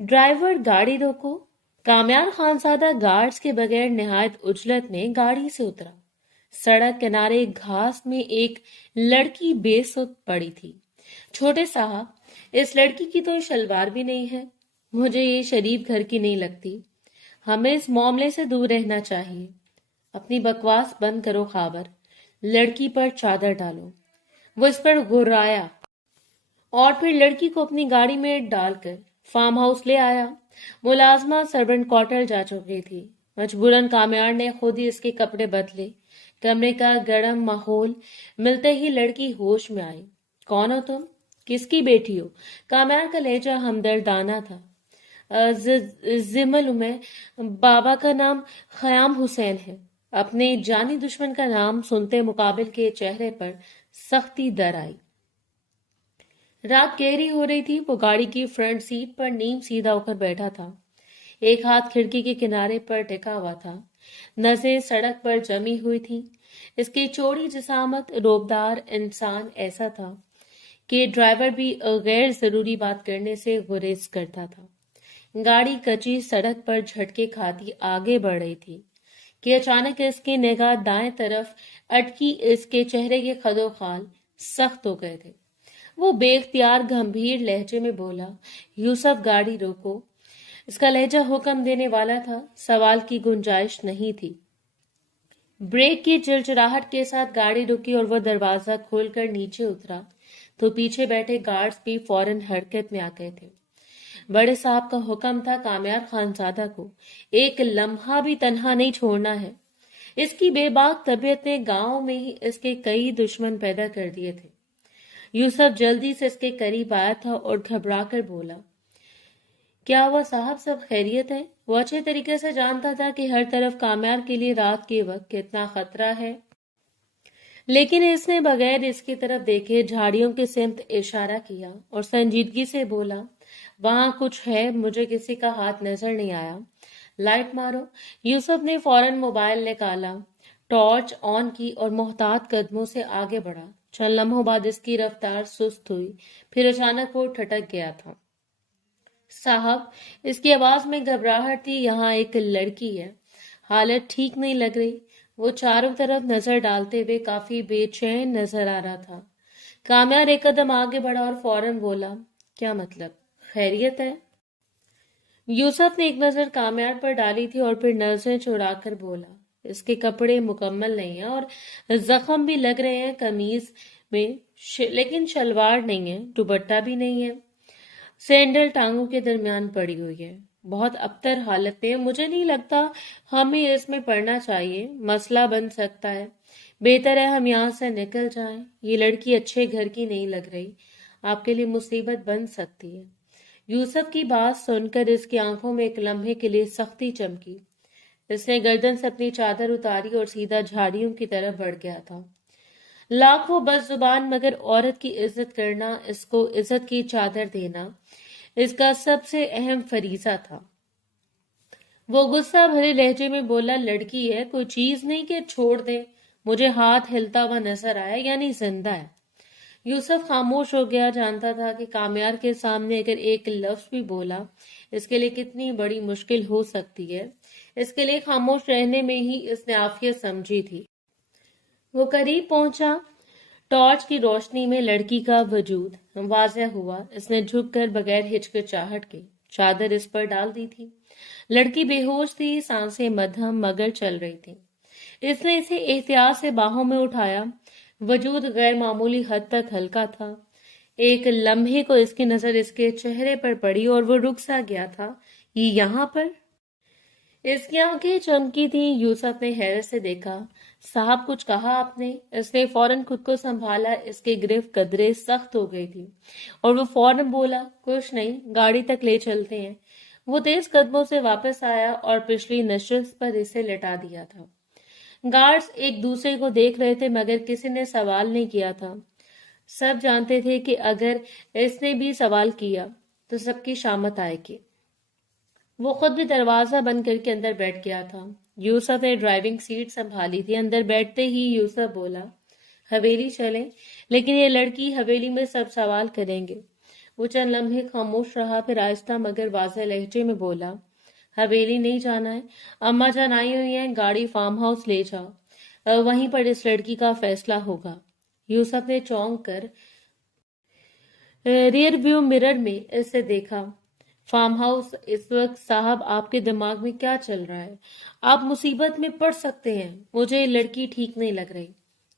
Driver गाड़ी रोको। कामयार Khanzada guards के बगैर निहायत उजलत में गाड़ी से उतरा। सड़क किनारे घास में एक लड़की बेसुध पड़ी थी। छोटे साहब, इस लड़की की तो शलवार भी नहीं है। मुझे ये शरीफ घर की नहीं लगती। हमें इस मामले से दूर रहना चाहिए। अपनी बकवास बंद करो खाबर। लड़की पर चादर डालो। वो इस पर गुर्राया और फिर लड़की को अपनी गाड़ी में डालकर फार्म हाउस ले आया। मुलाजमा सर्वेंट क्वार्टर जा चुकी थी। मजबूरन कामयार ने खुद ही इसके कपड़े बदले। कमरे का गर्म माहौल मिलते ही लड़की होश में आई। कौन हो तुम? किसकी बेटी हो? कामयार का लहजा हमदर्दाना था। जिमल में बाबा का नाम खयाम हुसैन है। अपने जानी दुश्मन का नाम सुनते मुकाबिल के चेहरे पर सख्ती दर आई। रात गहरी हो रही थी। वो गाड़ी की फ्रंट सीट पर नीम सीधा होकर बैठा था। एक हाथ खिड़की के किनारे पर टिका हुआ था। नजरें सड़क पर जमी हुई थी। इसकी चौड़ी जिसामत रोबदार इंसान ऐसा था कि ड्राइवर भी गैर जरूरी बात करने से गुरेज करता था। गाड़ी कच्ची सड़क पर झटके खाती आगे बढ़ रही थी कि अचानक इसकी निगाह दाएं तरफ अटकी। इसके चेहरे के खदोखाल सख्त हो गए थे। वो बेख्तियार गंभीर लहजे में बोला, यूसुफ गाड़ी रोको। इसका लहजा हुक्म देने वाला था, सवाल की गुंजाइश नहीं थी। ब्रेक की चिरचिराहट के साथ गाड़ी रुकी और वह दरवाजा खोलकर नीचे उतरा तो पीछे बैठे गार्ड्स भी फौरन हरकत में आ गए थे। बड़े साहब का हुक्म था कामयार खानजादा को एक लम्हा भी तन्हा नहीं छोड़ना है। इसकी बेबाक तबीयत ने गांव में ही इसके कई दुश्मन पैदा कर दिए थे। यूसुफ जल्दी से इसके करीब आया था और घबरा कर बोला, क्या हुआ साहब, सब खैरियत है? वो अच्छे तरीके से जानता था कि हर तरफ कामयार के लिए रात के वक्त कितना खतरा है, लेकिन इसने बगैर इसकी तरफ देखे झाड़ियों के सिमत इशारा किया और संजीदगी से बोला, वहां कुछ है, मुझे किसी का हाथ नजर नहीं आया। लाइट मारो। यूसुफ ने फौरन मोबाइल निकाला, टॉर्च ऑन की और मोहतात कदमों से आगे बढ़ा। चंद लम्हों बाद इसकी रफ्तार सुस्त हुई, फिर अचानक वो ठटक गया था। साहब, इसकी आवाज में घबराहट थी। यहाँ एक लड़की है, हालत ठीक नहीं लग रही। वो चारों तरफ नजर डालते हुए काफी बेचैन नजर आ रहा था। कामयार एक कदम आगे बढ़ा और फौरन बोला, क्या मतलब, खैरियत है? यूसुफ ने एक नजर कामयार पर डाली थी और फिर नजरें चुराकर बोला, इसके कपड़े मुकम्मल नहीं है और जख्म भी लग रहे हैं कमीज में, लेकिन शलवार नहीं है, दुपट्टा भी नहीं है। सैंडल टांगों के दरमियान पड़ी हुई है, बहुत अबतर हालत में। मुझे नहीं लगता हमें इसमें पड़ना चाहिए, मसला बन सकता है। बेहतर है हम यहाँ से निकल जाएं। ये लड़की अच्छे घर की नहीं लग रही, आपके लिए मुसीबत बन सकती है। यूसुफ की बात सुनकर इसकी आंखों में एक लम्हे के लिए सख्ती चमकी। इसने गर्दन से अपनी चादर उतारी और सीधा झाड़ियों की तरफ बढ़ गया था। लाख वो बदजुबान, मगर औरत की इज्जत करना, इसको इज्जत की चादर देना इसका सबसे अहम फरीजा था। वो गुस्सा भरे लहजे में बोला, लड़की है, कोई चीज नहीं कि छोड़ दे। मुझे हाथ हिलता हुआ नजर आया, यानी जिंदा है। यूसुफ खामोश हो गया। जानता था कि कामयार के सामने अगर एक लफ्ज भी बोला इसके लिए कितनी बड़ी मुश्किल हो सकती है। इसके लिए खामोश रहने में ही इसने आफियत समझी थी। वो करीब पहुंचा। टॉर्च की रोशनी में लड़की का वजूद वाज़ेह हुआ। इसने झुककर बगैर हिचकिचाहट के चादर इस पर डाल दी थी। लड़की बेहोश थी, सांसें मध्यम मगर चल रही थी। इसने इसे एहतियात से बाहों में उठाया। वजूद गैर मामूली हद तक हल्का था। एक लम्हे को इसकी नजर इसके चेहरे पर पड़ी और वो रुक सा गया था। ये यहाँ पर? इसकी आंखें चमकी थी। यूसुफ ने हैरत से देखा। साहब, कुछ कहा आपने? इसने फौरन खुद को संभाला। इसके गिरफ्त कदरे सख्त हो गई थी और वो फौरन बोला, कुछ नहीं, गाड़ी तक ले चलते हैं। वो तेज कदमों से वापस आया और पिछली नशिस्त पर इसे लेटा दिया था। गार्ड्स एक दूसरे को देख रहे थे मगर किसी ने सवाल नहीं किया था। सब जानते थे कि अगर इसने भी सवाल किया तो सबकी शामत आएगी। वो खुद भी दरवाजा बंद करके अंदर बैठ गया था। यूसुफ ने ड्राइविंग सीट संभाली थी। अंदर बैठते ही यूसुफ बोला, हवेली चलें, लेकिन ये लड़की हवेली में सब सवाल करेंगे। وہ चंद लम्हे खामोश रहा, फिर आहिस्ता मगर वाज़ेह लहजे में बोला, हवेली नहीं जाना है, अम्मा जान आई हुई हैं, गाड़ी फार्म हाउस ले जाओ, वहीं पर इस लड़की का फैसला होगा। यूसुफ ने चौंक कर रियर व्यू मिरर में इसे देखा। Farm house? इस वक्त साहब आपके दिमाग में क्या चल रहा है? आप मुसीबत में पड़ सकते हैं। मुझे ये लड़की ठीक नहीं लग रही।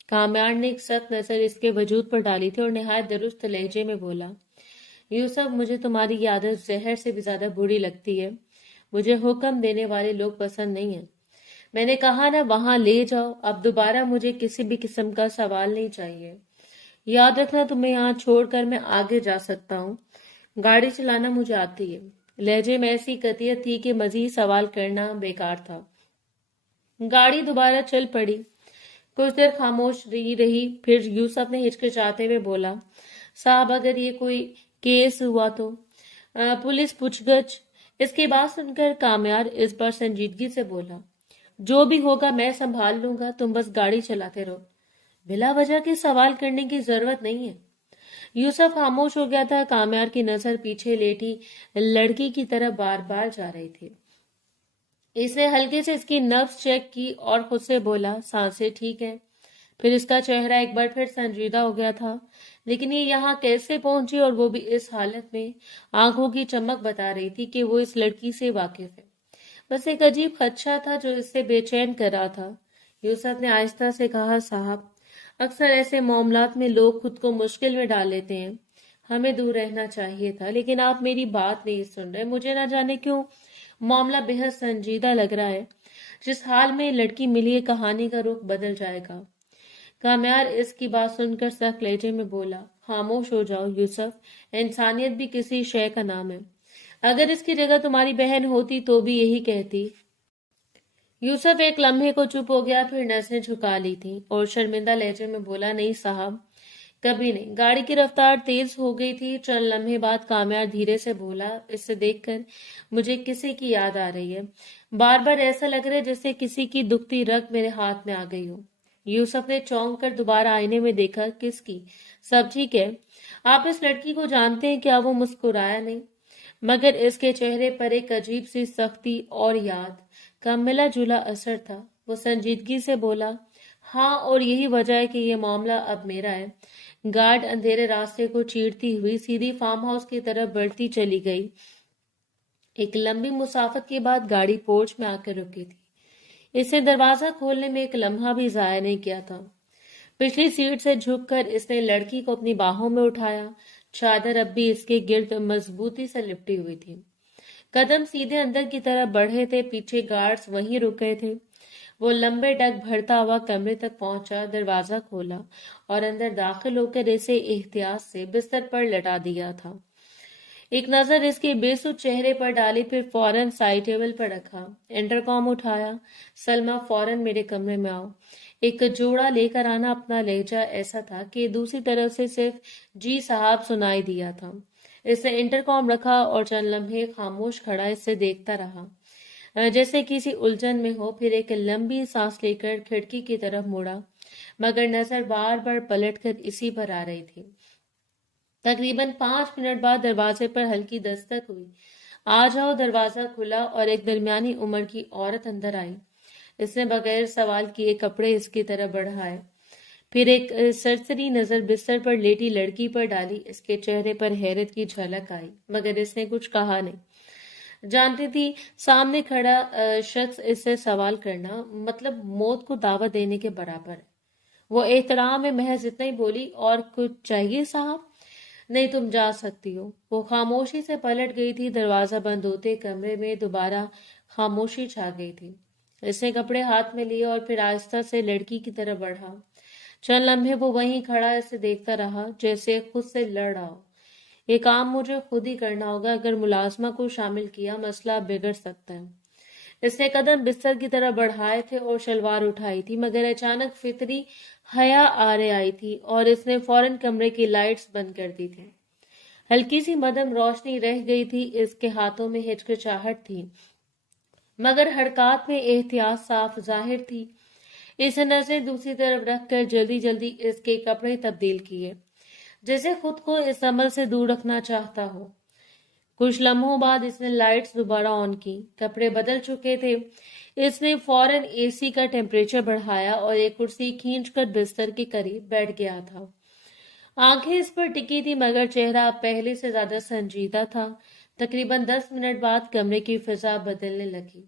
कामयार ने एक सख्त नजर इसके वजूद पर डाली थी और निहायत दुरुस्त लहजे में बोला, यूसुफ, मुझे तुम्हारी ये आदत जहर से भी ज्यादा बुरी लगती है। मुझे हुक्म देने वाले लोग पसंद नहीं है। मैंने कहा ना, वहां ले जाओ। अब दोबारा मुझे किसी भी किस्म का सवाल नहीं चाहिए। याद रखना, तुम्हें यहाँ छोड़कर मैं आगे जा सकता हूँ। गाड़ी चलाना मुझे आती है। लहजे में ऐसी कतियत थी कि मजीद सवाल करना बेकार था। गाड़ी दोबारा चल पड़ी। कुछ देर खामोश रही, फिर यूसुफ ने हिचकिचाते हुए बोला, साहब, अगर ये कोई केस हुआ तो पुलिस पूछगछ। इसकी बात सुनकर कामयार इस बार संजीदगी से बोला, जो भी होगा मैं संभाल लूंगा, तुम बस गाड़ी चलाते रहो। बिला वजह के सवाल करने की जरूरत नहीं है। यूसुफ खामोश हो गया था। कामयार की नजर पीछे लेटी लड़की की तरफ बार बार जा रही थी। इसने हल्के से इसकी नब्ज चेक की और खुद से बोला, सांसें ठीक है। फिर इसका चेहरा एक बार फिर संजीदा हो गया था। लेकिन ये यहाँ कैसे पहुंची, और वो भी इस हालत में? आंखों की चमक बता रही थी कि वो इस लड़की से वाकिफ है। बस एक अजीब खदशा था जो इससे बेचैन कर रहा था। यूसुफ ने आहिस्ता से कहा, साहब, अक्सर ऐसे मामलात में लोग खुद को मुश्किल में डाल लेते हैं। हमें दूर रहना चाहिए था, लेकिन आप मेरी बात नहीं सुन रहे। मुझे ना जाने क्यों मामला बेहद संजीदा लग रहा है। जिस हाल में लड़की मिली है, कहानी का रुख बदल जाएगा। कामयार इसकी बात सुनकर सख्त लहजे में बोला, खामोश हो जाओ यूसुफ, इंसानियत भी किसी शय का नाम है। अगर इसकी जगह तुम्हारी बहन होती तो भी यही कहती। यूसुफ एक लम्हे को चुप हो गया, फिर नजरें झुका ली थी और शर्मिंदा लहजे में बोला, नहीं साहब, कभी नहीं। गाड़ी की रफ्तार तेज हो गई थी। चंद लम्हे बाद कामयार धीरे से बोला, इसे देखकर मुझे किसी की याद आ रही है। बार बार ऐसा लग रहा है जैसे किसी की दुखती रग मेरे हाथ में आ गई हो। यूसुफ ने चौंक कर दोबारा आईने में देखा, किसकी? सब ठीक है? आप इस लड़की को जानते हैं क्या? वो मुस्कुराया नहीं, मगर इसके चेहरे पर एक अजीब सी सख्ती और याद का मिला जुला असर था। वो संजीदगी से बोला, हाँ, और यही वजह है कि ये मामला अब मेरा है। गार्ड अंधेरे रास्ते को चीरती हुई सीधी फार्म हाउस की तरफ बढ़ती चली गई। एक लंबी मुसाफत के बाद गाड़ी पोर्च में आकर रुकी थी। इसने दरवाजा खोलने में एक लम्हा भी जाया नहीं किया था। पिछली सीट से झुककर इसने लड़की को अपनी बाहों में उठाया। चादर अब भी इसके गिर्द मजबूती से लिपटी हुई थी। कदम सीधे अंदर की तरफ बढ़े थे। पीछे गार्ड्स वहीं रुके थे। वो लंबे डग भरता हुआ कमरे तक पहुंचा, दरवाजा खोला और अंदर दाखिल होकर इसे एहतियात से बिस्तर पर लटा दिया था। एक नजर इसके बेसुध चेहरे पर डाली, फिर फौरन साइड टेबल पर रखा। इंटरकॉम उठाया, सलमा, फौरन मेरे कमरे में आओ। एक जोड़ा लेकर आना। अपना लहजा ऐसा था कि दूसरी तरफ से सिर्फ जी साहब सुनाई दिया था। इसने इंटरकॉम रखा और चंद लम्हे खामोश खड़ा इससे देखता रहा, जैसे किसी उलझन में हो। फिर एक लंबी सांस लेकर खिड़की की तरफ मुड़ा, मगर नजर बार बार पलटकर इसी पर आ रही थी। तकरीबन 5 मिनट बाद दरवाजे पर हल्की दस्तक हुई। आ जाओ। दरवाजा खुला और एक दरमियानी उम्र की औरत अंदर आई। इसने बगैर सवाल किए कपड़े इसकी तरफ बढ़ाए, फिर एक सरसरी नजर बिस्तर पर लेटी लड़की पर डाली। इसके चेहरे पर हैरत की झलक आई, मगर इसने कुछ कहा नहीं। जानती थी सामने खड़ा शख्स इससे सवाल करना मतलब मौत को दावत देने के बराबर है। वो एहतराम में महज इतना ही बोली, और कुछ चाहिए साहब? नहीं, तुम जा सकती हो। वो खामोशी से पलट गई थी। दरवाजा बंद होते कमरे में दोबारा खामोशी छा गई थी। इसने कपड़े हाथ में लिए और फिर आहिस्ता से लड़की की तरफ बढ़ा। चंद लम्हे वो वहीं खड़ा इसे देखता रहा, जैसे खुद से लड़ रहा हो। ये काम मुझे खुद ही करना होगा। अगर मुलाजमा को शामिल किया, मसला बिगड़ सकता है। इसने कदम बिस्तर की तरफ बढ़ाए थे और शलवार उठाई थी, मगर अचानक फितरी हया आरे आई थी और इसने फौरन कमरे की लाइट्स बंद कर दी थी। हल्की सी मध्यम रोशनी रह गई थी। इसके हाथों में हिचकिचाहट थी, मगर हरकत में एहतियात साफ जाहिर थी। इस नजरें दूसरी तरफ रखकर जल्दी जल्दी इसके कपड़े तब्दील किए। जैसे खुद को इस अमल से दूर रखना चाहता हो। कुछ लम्हों बाद इसने लाइट्स दोबारा ऑन की। कपड़े बदल चुके थे। इसने फौरन एसी का टेम्परेचर बढ़ाया और एक कुर्सी खींचकर बिस्तर के करीब बैठ गया था। आंखें इस पर टिकी थी मगर चेहरा अब पहले से ज्यादा संजीदा था। तकरीबन 10 मिनट बाद कमरे की फिजा बदलने लगी।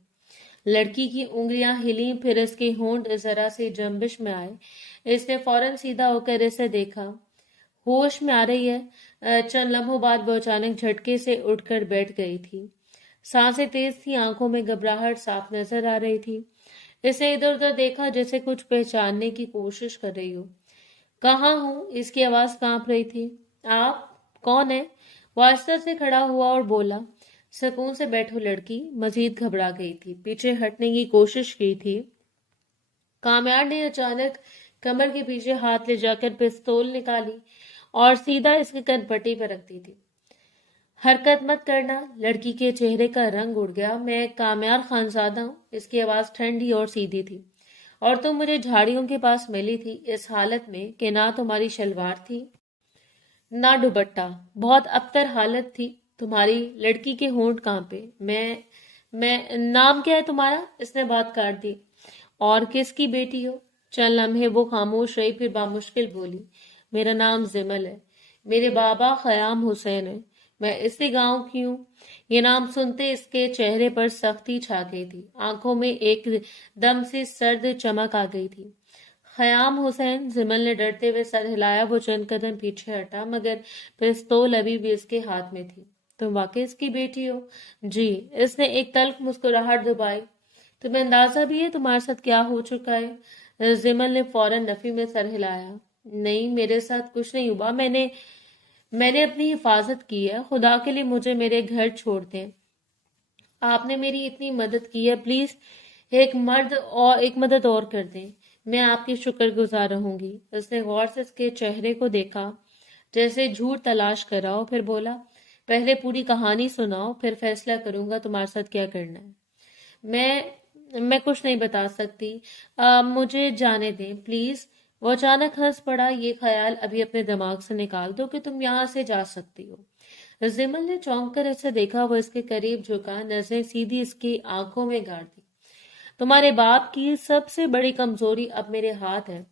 लड़की की उंगलियां हिली, फिर इसके होंठ जरा से जंबिश में आए। इसने फौरन सीधा होकर इसे देखा। होश में आ रही है। चंद लम्हों बाद वो अचानक झटके से उठकर बैठ गई थी। सांसें तेज थी, आंखों में घबराहट साफ नजर आ रही थी। इसे इधर उधर देखा जैसे कुछ पहचानने की कोशिश कर रही हो। कहाँ हूँ? इसकी आवाज कांप रही थी। आप कौन है? वो आस्ते से खड़ा हुआ और बोला। सुकून से बैठो लड़की। मजीद घबरा गई थी, पीछे हटने की कोशिश की थी। कामयाब ने अचानक कमर के पीछे हाथ ले जाकर पिस्तौल निकाली और सीधा इसके कनपट्टी पर रख दी थी। हरकत मत करना। लड़की के चेहरे का रंग उड़ गया। मैं कामयार खानजादा हूँ। इसकी आवाज ठंडी और सीधी थी। और तुम मुझे झाड़ियों के पास मिली थी इस हालत में कि ना तुम्हारी शलवार थी ना दुपट्टा। बहुत अबतर हालत थी तुम्हारी। लड़की के होंठ कांपे। मैं नाम क्या है तुम्हारा? इसने बात काट दी। और किसकी बेटी हो? चंद लम्हे वो खामोश रही, फिर बामुश्किल बोली। मेरा नाम जिमल है। मेरे बाबा खयाम हुसैन है। मैं इसी गांव की हूँ। ये नाम सुनते इसके चेहरे पर सख्ती छा गई थी। आंखों में एक दम से सर्द चमक आ गई थी। खयाम हुसैन? जिमल ने डरते हुए सर हिलाया। वो चंद कदम पीछे हटा मगर पिस्तौल अभी भी इसके हाथ में थी। तुम वाकई इसकी बेटी हो? जी। इसने एक तल्ख मुस्कुराहट दबाई। तुम्हें अंदाजा भी है तुम्हारे साथ क्या हो चुका है? जिमल ने फौरन नफी में सर हिलाया। नहीं, मेरे साथ कुछ नहीं हुआ। मैंने अपनी हिफाजत की है। खुदा के लिए मुझे मेरे घर छोड़ दें। आपने मेरी इतनी मदद की है, प्लीज एक मदद और कर दें। मैं आपकी शुक्रगुजार रहूंगी। उसने गौर से उसके चेहरे को देखा जैसे झूठ तलाश कर रहा हो, फिर बोला, पहले पूरी कहानी सुनाओ, फिर फैसला करूंगा तुम्हारे साथ क्या करना है। मैं कुछ नहीं बता सकती। मुझे जाने दें प्लीज। वो अचानक हंस पड़ा। ये ख्याल अभी अपने दिमाग से निकाल दो कि तुम यहाँ से जा सकती हो। जिमल ने चौंक कर इसे देखा। वो इसके करीब झुका, नजरें सीधी इसकी आंखों में गाड़ दी। तुम्हारे बाप की सबसे बड़ी कमजोरी अब मेरे हाथ है।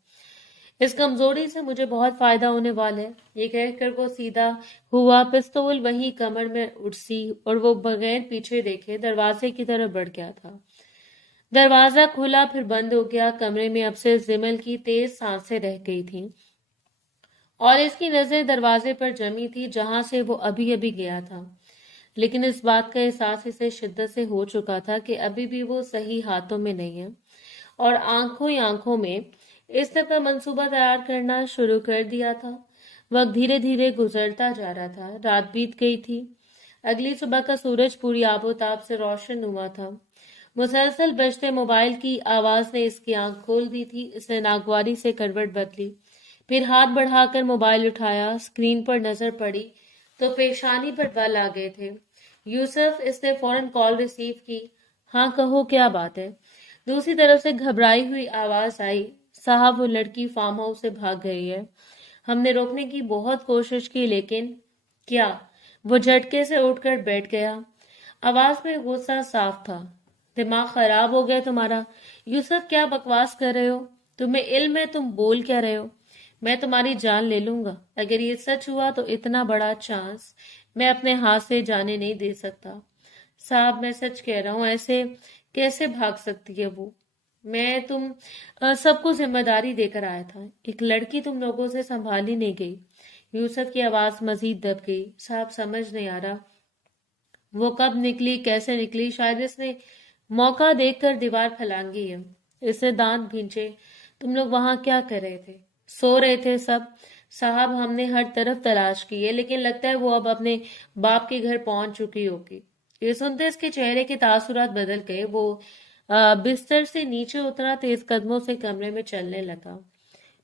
इस कमजोरी से मुझे बहुत फायदा होने वाला है। ये कहकर वो सीधा हुआ, पिस्तौल वहीं कमर में उड़सी और वो बगैर पीछे देखे दरवाजे की तरफ बढ़ गया था। दरवाजा खुला, फिर बंद हो गया। कमरे में अब से जिमल की तेज सांसें रह गई थीं और इसकी नजर दरवाजे पर जमी थी जहां से वो अभी अभी गया था। लेकिन इस बात का एहसास इसे शिद्दत से हो चुका था कि अभी भी वो सही हाथों में नहीं है और आंखों ही आंखों में इसने अपना मंसूबा तैयार करना शुरू कर दिया था। वक्त धीरे धीरे गुजरता जा रहा था। रात बीत गई थी। अगली सुबह का सूरज पूरी आबोताब से रोशन हुआ था। मुसलसल बजते मोबाइल की आवाज ने इसकी आंख खोल दी थी। इसने नागवारी से करवट बदली, फिर हाथ बढ़ाकर मोबाइल उठाया। स्क्रीन पर नजर पड़ी तो पेशानी पर बल आ गए थे। यूसुफ? इसने फौरन कॉल रिसीव की। हाँ कहो, क्या बात है? दूसरी तरफ से घबराई हुई आवाज आई। साहब, वो लड़की फार्म हाउस से भाग गई है। हमने रोकने की बहुत कोशिश की लेकिन क्या? वो झटके से उठकर बैठ गया। आवाज में गुस्सा साफ था। दिमाग खराब हो गया तुम्हारा? यूसुफ, क्या बकवास कर रहे हो? तुम्हें इल्म है तुम बोल क्या रहे हो? मैं तुम्हारी जान ले लूंगा। अगर ये सच हुआ तो इतना बड़ा चांस मैं अपने हाथ से जाने नहीं दे सकता। साहब, मैं सच कह रहा हूँ। ऐसे कैसे भाग सकती है वो? मैं सबको जिम्मेदारी देकर आया था। एक लड़की तुम लोगों से संभाली नहीं गई। यूसुफ की आवाज मजीद दब गई। साहब, समझ नहीं आ रहा वो कब निकली, कैसे निकली। शायद इसने मौका देखकर दीवार फलांगी है। इसने दांत भींचे। तुम लोग वहां क्या कर रहे थे? सो रहे थे सब। साहब, हमने हर तरफ तलाश की है लेकिन लगता है वो अब अपने बाप के घर पहुंच चुकी होगी। ये सुनते इसके चेहरे के तासुरात बदल गए। वो बिस्तर से नीचे उतरा, तेज कदमों से कमरे में चलने लगा।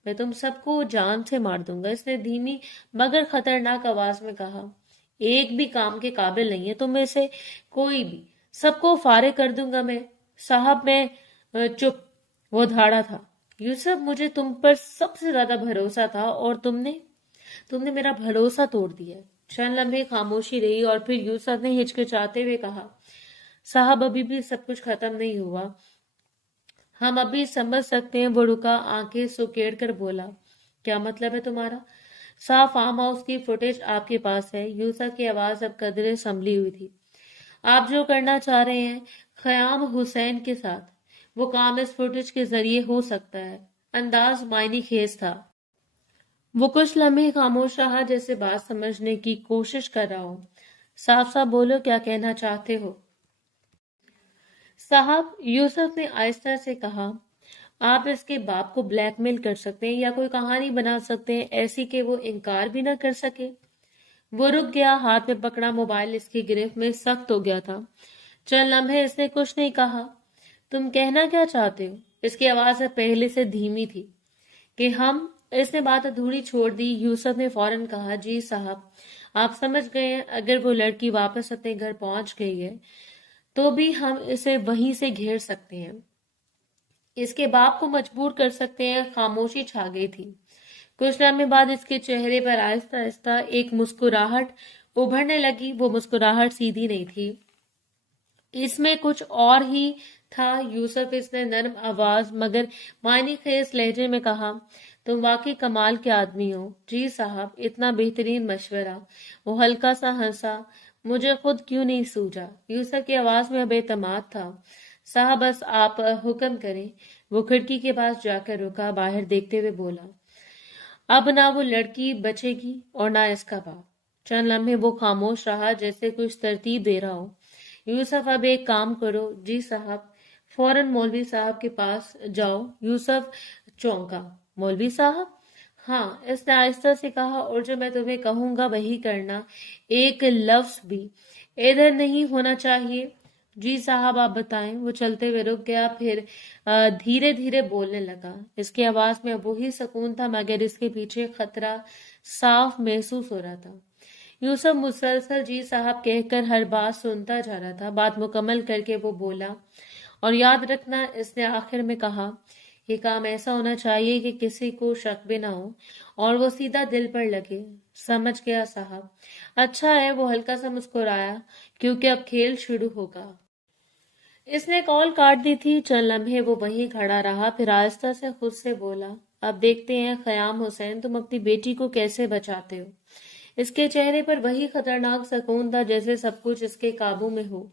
मैं तुम सबको जान से मार दूंगा, इसने धीमी मगर खतरनाक आवाज में कहा। एक भी काम के काबिल नहीं है तुम में से कोई भी। सबको फारे कर दूंगा मैं। साहब, मैं चुप। वो धाड़ा था। यूसुफ, मुझे तुम पर सबसे ज्यादा भरोसा था और तुमने मेरा भरोसा तोड़ दिया है। चंद लम्हे खामोशी रही और फिर यूसुफ ने हिचकिचाते हुए कहा, साहब अभी भी सब कुछ खत्म नहीं हुआ, हम अभी समझ सकते हैं। वो रुका, आंखें सुकेड़ कर बोला, क्या मतलब है तुम्हारा? साफ फार्म हाउस की फुटेज आपके पास है। यूसुफ की आवाज अब कदरे संभली हुई थी। आप जो करना चाह रहे हैं खयाम हुसैन के साथ, वो काम इस फुटेज के जरिए हो सकता है। अंदाज मायनी खेज था। वो कुछ लम्हे खामोश रहा, जैसे बात समझने की कोशिश कर रहा हो। साफ साफ बोलो, क्या कहना चाहते हो? साहब, यूसुफ ने आहिस्ता से कहा, आप इसके बाप को ब्लैकमेल कर सकते हैं या कोई कहानी बना सकते हैं ऐसी कि वो इनकार भी ना कर सके। वो रुक गया, हाथ में पकड़ा मोबाइल इसकी गिरफ्त में सख्त हो गया था। चंद लम्हे इसने कुछ नहीं कहा। तुम कहना क्या चाहते हो? इसकी आवाज पहले से धीमी थी कि हम। इसने बात अधूरी छोड़ दी। यूसुफ ने फौरन कहा, जी साहब, आप समझ गए हैं। अगर वो लड़की वापस अपने घर पहुंच गई है तो भी हम इसे वहीं से घेर सकते हैं, इसके बाप को मजबूर कर सकते हैं। खामोशी छा गई थी। कुछ लम्हे बाद इसके चेहरे पर आहिस्ता आहिस्ता एक मुस्कुराहट उभरने लगी। वो मुस्कुराहट सीधी नहीं थी, इसमें कुछ और ही था। यूसुफ, इसने नरम आवाज मगर मायने खेज लहजे में कहा, तुम वाकई कमाल के आदमी हो। जी साहब, इतना बेहतरीन मशवरा। वो हल्का सा हंसा, मुझे खुद क्यों नहीं सूझा। यूसुफ की आवाज में अब एतमाद था। साहब, बस आप हुक्म करें। वो खिड़की के पास जाकर रुका, बाहर देखते हुए बोला, अब ना वो लड़की बचेगी और ना इसका बाप। चंद लम्हे वो खामोश रहा, जैसे कुछ तरतीब दे रहा हो। यूसुफ, अब एक काम करो। जी साहब, फौरन मौलवी साहब के पास जाओ। यूसुफ चौंका, मौलवी साहब? हाँ, इसने आहिस्ता से कहा, और जो मैं तुम्हें कहूंगा वही करना। एक लफ्ज भी इधर नहीं होना चाहिए। जी साहब, आप बताएं। वो चलते हुए रुक गया, फिर धीरे धीरे बोलने लगा। इसकी आवाज में अब वही सुकून था, मगर इसके पीछे खतरा साफ महसूस हो रहा था। यूसुफ मुसलसल जी साहब कहकर हर बात सुनता जा रहा था। बात मुकम्मल करके वो बोला, और याद रखना, इसने आखिर में कहा, ये काम ऐसा होना चाहिए कि किसी को शक भी ना हो और वो सीधा दिल पर लगे। समझ गया साहब। अच्छा है। वो हल्का सा मुस्कुराया, क्योंकि अब खेल शुरू होगा। इसने कॉल काट दी थी। चंद लम्हे वो वहीं खड़ा रहा, फिर आहिस्ता से खुद से बोला, अब देखते हैं खयाम हुसैन, तुम अपनी बेटी को कैसे बचाते हो। इसके चेहरे पर वही खतरनाक सुकून था, जैसे सब कुछ इसके काबू में हो।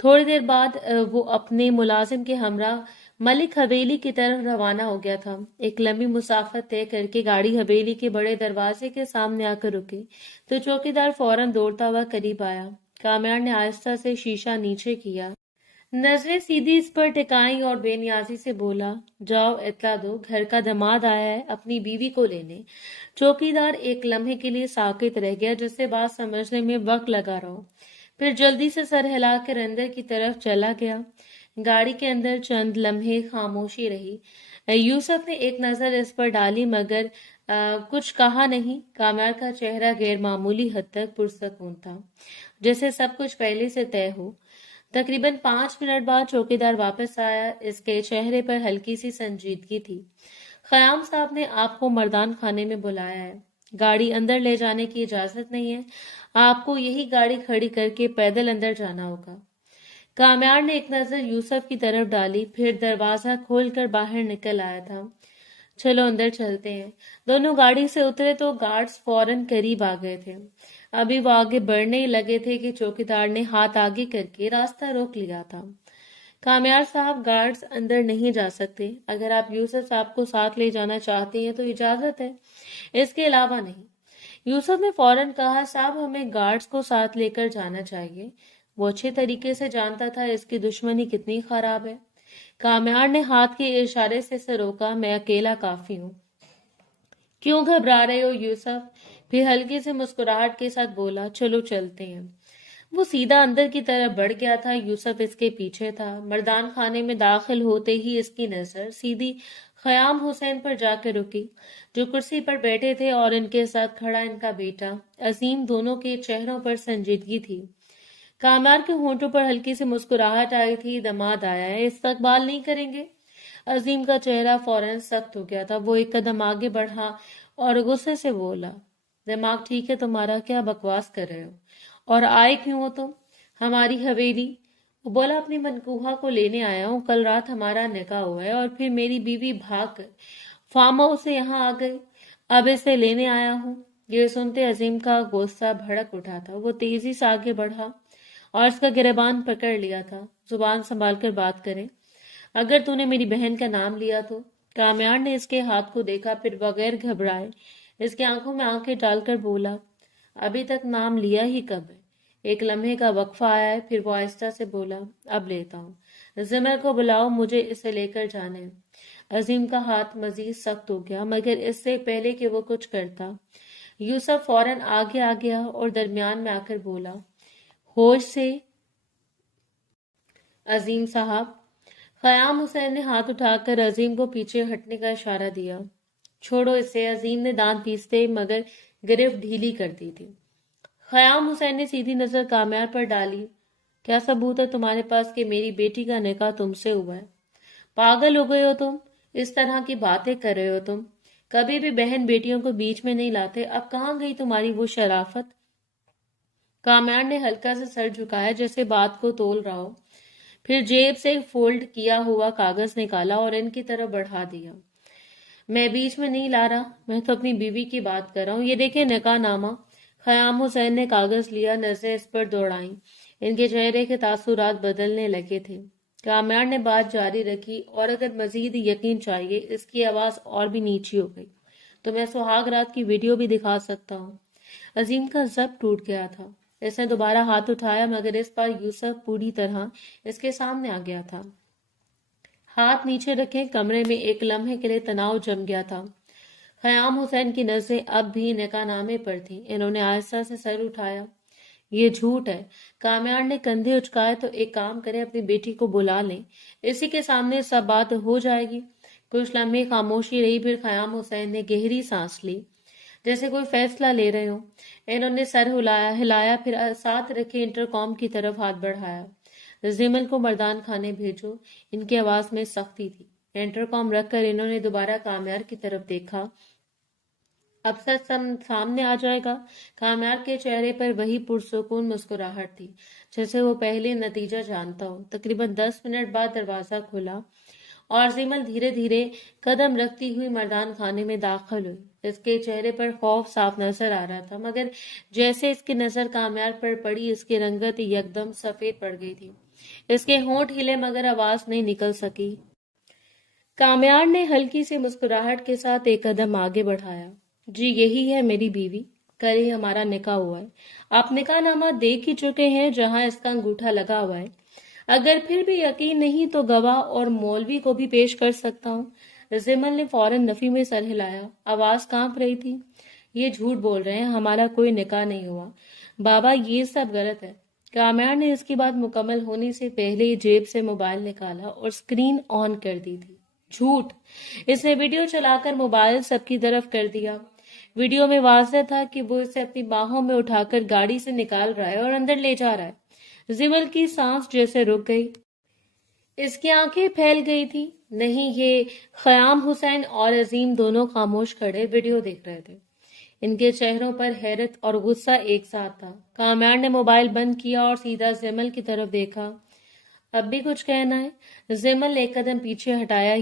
थोड़ी देर बाद वो अपने मुलाजिम के हमरा मलिक हवेली की तरफ रवाना हो गया था। एक लंबी मुसाफत तय करके गाड़ी हवेली के बड़े दरवाजे के सामने आकर रुकी तो चौकीदार फौरन दौड़ता हुआ करीब आया। कामयार ने आहिस्ता से शीशा नीचे किया, नजरें सीधी इस पर टिकाई और बेनियाजी से बोला, जाओ इत्तला दो, घर का दामाद आया है अपनी बीवी को लेने। चौकीदार एक लम्हे के लिए साकित रह गया, जिससे बात समझने में वक्त लगा रहा। फिर जल्दी से सर हिलाकर अंदर की तरफ चला गया। गाड़ी के अंदर चंद लम्हे खामोशी रही। यूसुफ ने एक नजर इस पर डाली, मगर कुछ कहा नहीं। कामयार का चेहरा गैर मामूली हद तक पुरसकून था, जैसे सब कुछ पहले से तय हो। तकरीबन 5 मिनट बाद चौकीदार वापस आया। इसके चेहरे पर हल्की सी संजीदगी थी। खयाम साहब ने आपको मर्दान खाने में बुलाया है। गाड़ी अंदर ले जाने की इजाजत नहीं है। आपको यही गाड़ी खड़ी करके पैदल अंदर जाना होगा। कामयार ने एक नजर यूसुफ की तरफ डाली, फिर दरवाजा खोलकर बाहर निकल आया था। चलो अंदर चलते हैं। दोनों गाड़ी से उतरे तो गार्ड्स फौरन करीब आ गए थे। अभी वो आगे बढ़ने ही लगे थे कि चौकीदार ने हाथ आगे करके रास्ता रोक लिया था। कामयार साहब, गार्ड्स अंदर नहीं जा सकते। अगर आप यूसुफ साहब को साथ ले जाना चाहते हैं तो इजाजत है, इसके अलावा नहीं। यूसुफ ने फौरन कहा, साहब हमें गार्ड्स को साथ लेकर जाना चाहिए। वो अच्छे तरीके से जानता था इसकी दुश्मनी कितनी खराब है। कामयार ने हाथ के इशारे से इसे रोका, मैं अकेला काफी हूँ। क्यों घबरा रहे हो यूसुफ? फिर हल्की से मुस्कुराहट के साथ बोला, चलो चलते हैं। वो सीधा अंदर की तरफ बढ़ गया था। यूसुफ इसके पीछे था। मर्दान खाने में दाखिल होते ही इसकी नजर सीधी खयाम हुसैन पर जाकर रुकी, जो कुर्सी पर बैठे थे, और इनके साथ खड़ा इनका बेटा अजीम। दोनों के चेहरों पर संजीदगी थी। कामयार के होंठों पर हल्की सी मुस्कुराहट आई थी। दामाद आया है, इस्तकबाल नहीं करेंगे? अजीम का चेहरा फौरन सख्त हो गया था। वो एक कदम आगे बढ़ा और गुस्से से बोला, दिमाग ठीक है तुम्हारा? क्या बकवास कर रहे हो? और आए क्यों हो तुम हमारी हवेली? वो बोला, अपनी मनकूहा को लेने आया हूँ। कल रात हमारा निकाह हुआ है और फिर मेरी बीवी भाग कर फार्म हाउस से यहाँ आ गई। अब इसे लेने आया हूँ। ये सुनते अजीम का गुस्सा भड़क उठा था। वो तेजी से आगे बढ़ा और इसका गिरबान पकड़ लिया था। जुबान संभाल कर बात करे, अगर तूने मेरी बहन का नाम लिया तो। काम्यार ने इसके हाथ को देखा, फिर बगैर घबराए इसकी आंखों में आंखें डालकर बोला, अभी तक नाम लिया ही कब है? एक लम्हे का वक्फा आया है, फिर वो आहिस्ता से बोला, अब लेता हूँ। जिमर को बुलाओ, मुझे इसे लेकर जाने है। अजीम का हाथ मजीद सख्त हो गया, मगर इससे पहले कि वो कुछ करता, यूसुफ फौरन आगे आ गया और दरमियान में आकर बोला, होश से अजीम साहब। क़याम हुसैन ने हाथ उठाकर अजीम को पीछे हटने का इशारा दिया। छोड़ो इसे। अजीम ने दांत पीसते मगर गिरफ्त ढीली कर दी थी। क़याम हुसैन ने सीधी नजर काम्यार पर डाली। क्या सबूत है तुम्हारे पास कि मेरी बेटी का निकाह तुमसे हुआ है? पागल हो गए हो तुम? इस तरह की बातें कर रहे हो तुम? कभी भी बहन बेटियों को बीच में नहीं लाते। अब कहाँ गई तुम्हारी वो शराफत? काम्यार ने हल्का से सर झुकाया जैसे बात को तोल रहा हो। फिर जेब से फोल्ड किया हुआ कागज निकाला और इनकी तरफ बढ़ा दिया। मैं बीच में नहीं ला रहा, मैं तो अपनी बीवी की बात कर रहा हूँ। ये देखे निकाहनामा। क़याम हुसैन ने कागज लिया, नजरें इस पर दौड़ाई। इनके चेहरे के तासुरात बदलने लगे थे। काम्यार ने बात जारी रखी, और अगर मजीद यकीन चाहिए, इसकी आवाज और भी नीची हो गई, तो मैं सुहाग रात की वीडियो भी दिखा सकता हूँ। अजीम का जब टूट गया था। इसने दोबारा हाथ उठाया, मगर इस बार यूसुफ पूरी तरह इसके सामने आ गया था। हाथ नीचे रखे कमरे में एक लम्हे के लिए तनाव जम गया था। क़याम हुसैन की नजरें अब भी निकाहनामे पर थी। इन्होंने आहिस्ता से सर उठाया। ये झूठ है। काम्यार ने कंधे उचकाए, तो एक काम करें, अपनी बेटी को बुला लें, इसी के सामने सब बात हो जाएगी। कुछ लम्हे खामोशी रही, फिर क़याम हुसैन ने गहरी सांस ली, जैसे कोई फैसला ले रहे हो। इन्होंने सर हिलाया, फिर साथ रखे इंटरकॉम की तरफ हाथ बढ़ाया। जिमल को मर्दान खाने भेजो। इनकी आवाज में सख्ती थी। इंटरकॉम रखकर इन्होंने दोबारा काम्यार की तरफ देखा। अब सच सामने आ जाएगा। काम्यार के चेहरे पर वही पुरसुकून मुस्कुराहट थी, जैसे वो पहले नतीजा जानता हो। तकरीबन 10 मिनट बाद दरवाजा खुला और जिमल धीरे धीरे कदम रखती हुई मर्दान खाने में दाखिल हुई। इसके चेहरे पर खौफ साफ नजर आ रहा था, मगर जैसे इसकी नजर काम्यार पर पड़ी, इसकी रंगत एकदम सफेद पड़ गई थी। इसके होंठ हिले, मगर आवाज नहीं निकल सकी। काम्यार ने हल्की सी मुस्कुराहट के साथ एक कदम आगे बढ़ाया। जी, यही है मेरी बीवी। कल ही हमारा निकाह हुआ है। आप निकाहनामा देख ही चुके हैं, जहां इसका अंगूठा लगा हुआ है। अगर फिर भी यकीन नहीं तो गवाह और मौलवी को भी पेश कर सकता हूँ। जिमल ने फौरन नफी में सर हिलाया। आवाज कांप रही थी। ये झूठ बोल रहे हैं, हमारा कोई निकाह नहीं हुआ। बाबा, ये सब गलत है। काम्यार ने इसकी बात मुकम्मल होने से पहले ही जेब से मोबाइल निकाला और स्क्रीन ऑन कर दी थी। झूठ। इसने वीडियो चलाकर मोबाइल सबकी तरफ कर दिया। वीडियो में वाज़ेह था कि वो इसे अपनी बाहों में उठाकर गाड़ी से निकाल रहा है और अंदर ले जा रहा है। जिमल की सांस जैसे रुक गई। इसकी आंखें फैल गई थी। नहीं, ये क़याम हुसैन और अजीम दोनों खामोश खड़े वीडियो देख रहे थे। इनके चेहरों पर हैरत और गुस्सा एक साथ था। काम्यार ने मोबाइल बंद किया और सीधा जिमल की तरफ देखा। अब भी कुछ कहना है? जिमल ने एक कदम पीछे हटाया।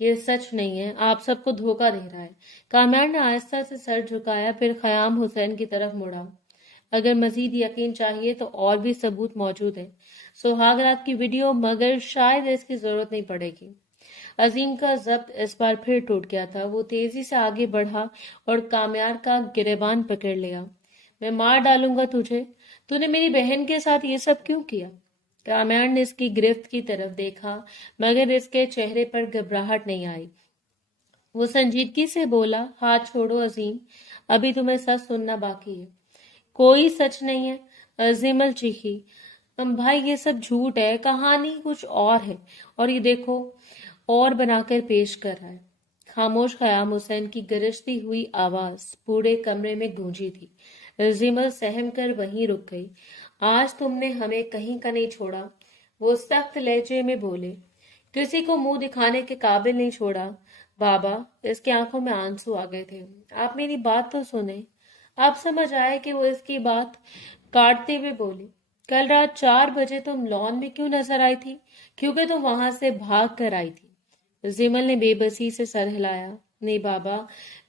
ये सच नहीं है, आप सबको धोखा दे रहा है। काम्यार ने आहिस्ता से सर झुकाया, फिर क़याम हुसैन की तरफ मुड़ा। अगर मजीद यकीन चाहिए तो और भी सबूत मौजूद है। सुहाग रात की वीडियो, मगर शायद इसकी जरूरत नहीं पड़ेगी। अजीम का जब्त इस बार फिर टूट गया था। वो तेजी से आगे बढ़ा और काम्यार का गिरेबान पकड़ लिया। मैं मार डालूंगा तुझे। तूने मेरी बहन के साथ ये सब क्यों किया? काम्यार ने इसकी गिरफ्त की तरफ देखा, मगर इसके चेहरे पर घबराहट नहीं आई। वो संजीदगी से बोला, हाथ छोड़ो अजीम, अभी तुम्हें सच सुनना बाकी है। कोई सच नहीं है, जिमल चीखी। भाई, ये सब झूठ है, कहानी कुछ और है, और ये देखो, और बनाकर पेश कर रहा है। खामोश क़याम हुसैन की गरजती हुई आवाज पूरे कमरे में गूंजी थी। जिमल सहम कर वहीं रुक गई। आज तुमने हमें कहीं का नहीं छोड़ा, वो सख्त लहजे में बोले। किसी को मुंह दिखाने के काबिल नहीं छोड़ा। बाबा, इसकी आंखों में आंसू आ गए थे। आप मेरी बात तो सुने। आप समझ आए कि वो इसकी बात काटते हुए बोली, कल रात 4 बजे तुम लॉन में क्यों नजर आई थी? क्योंकि तुम वहां से भाग कर आई थी। जिमल ने बेबसी से सर हिलाया। नहीं बाबा,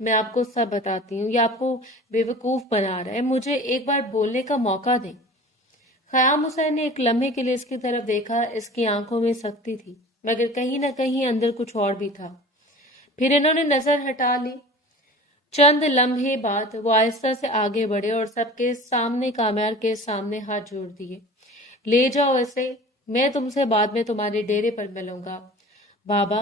मैं आपको सब बताती हूँ, ये आपको बेवकूफ बना रहा है, मुझे एक बार बोलने का मौका दें। ख्याम हुसैन ने एक लम्हे के लिए इसकी तरफ देखा। इसकी आंखों में सख्ती थी, मगर कहीं न कहीं अंदर कुछ और भी था। फिर इन्होंने नजर हटा ली। चंद लम्हे बाद वो आहिस्ता से आगे बढ़े और सबके सामने कामयार के सामने हाथ जोड़ दिए। ले जाओ इसे, मैं तुमसे बाद में तुम्हारे डेरे पर मिलूंगा। बाबा,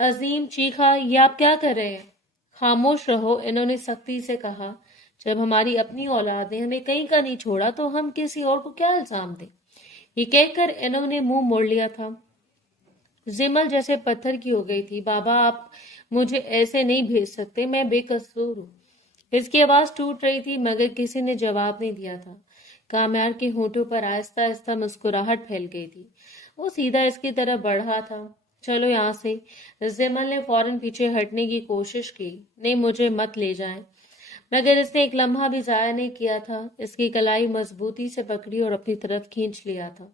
अजीम चीखा, ये आप क्या कर रहे हैं? खामोश रहो, इन्होंने सख्ती से कहा। जब हमारी अपनी औलाद ने हमें कहीं का नहीं छोड़ा तो हम किसी और को क्या इल्जाम दें? ये कहकर इन्होंने मुंह मोड़ लिया था। जिमल जैसे पत्थर की हो गई थी। बाबा, आप मुझे ऐसे नहीं भेज सकते, मैं बेकसूर हूँ। इसकी आवाज टूट रही थी, मगर किसी ने जवाब नहीं दिया था। कामयार के होठों पर आहिस्ता आहिस्ता मुस्कुराहट फैल गई थी। वो सीधा इसकी तरफ बढ़ा था। चलो यहाँ से। जिमल ने फौरन पीछे हटने की कोशिश की। नहीं, मुझे मत ले जाएं। मगर इसने एक लम्हा भी जाया नहीं किया था। इसकी कलाई मजबूती से पकड़ी और अपनी तरफ खींच लिया था।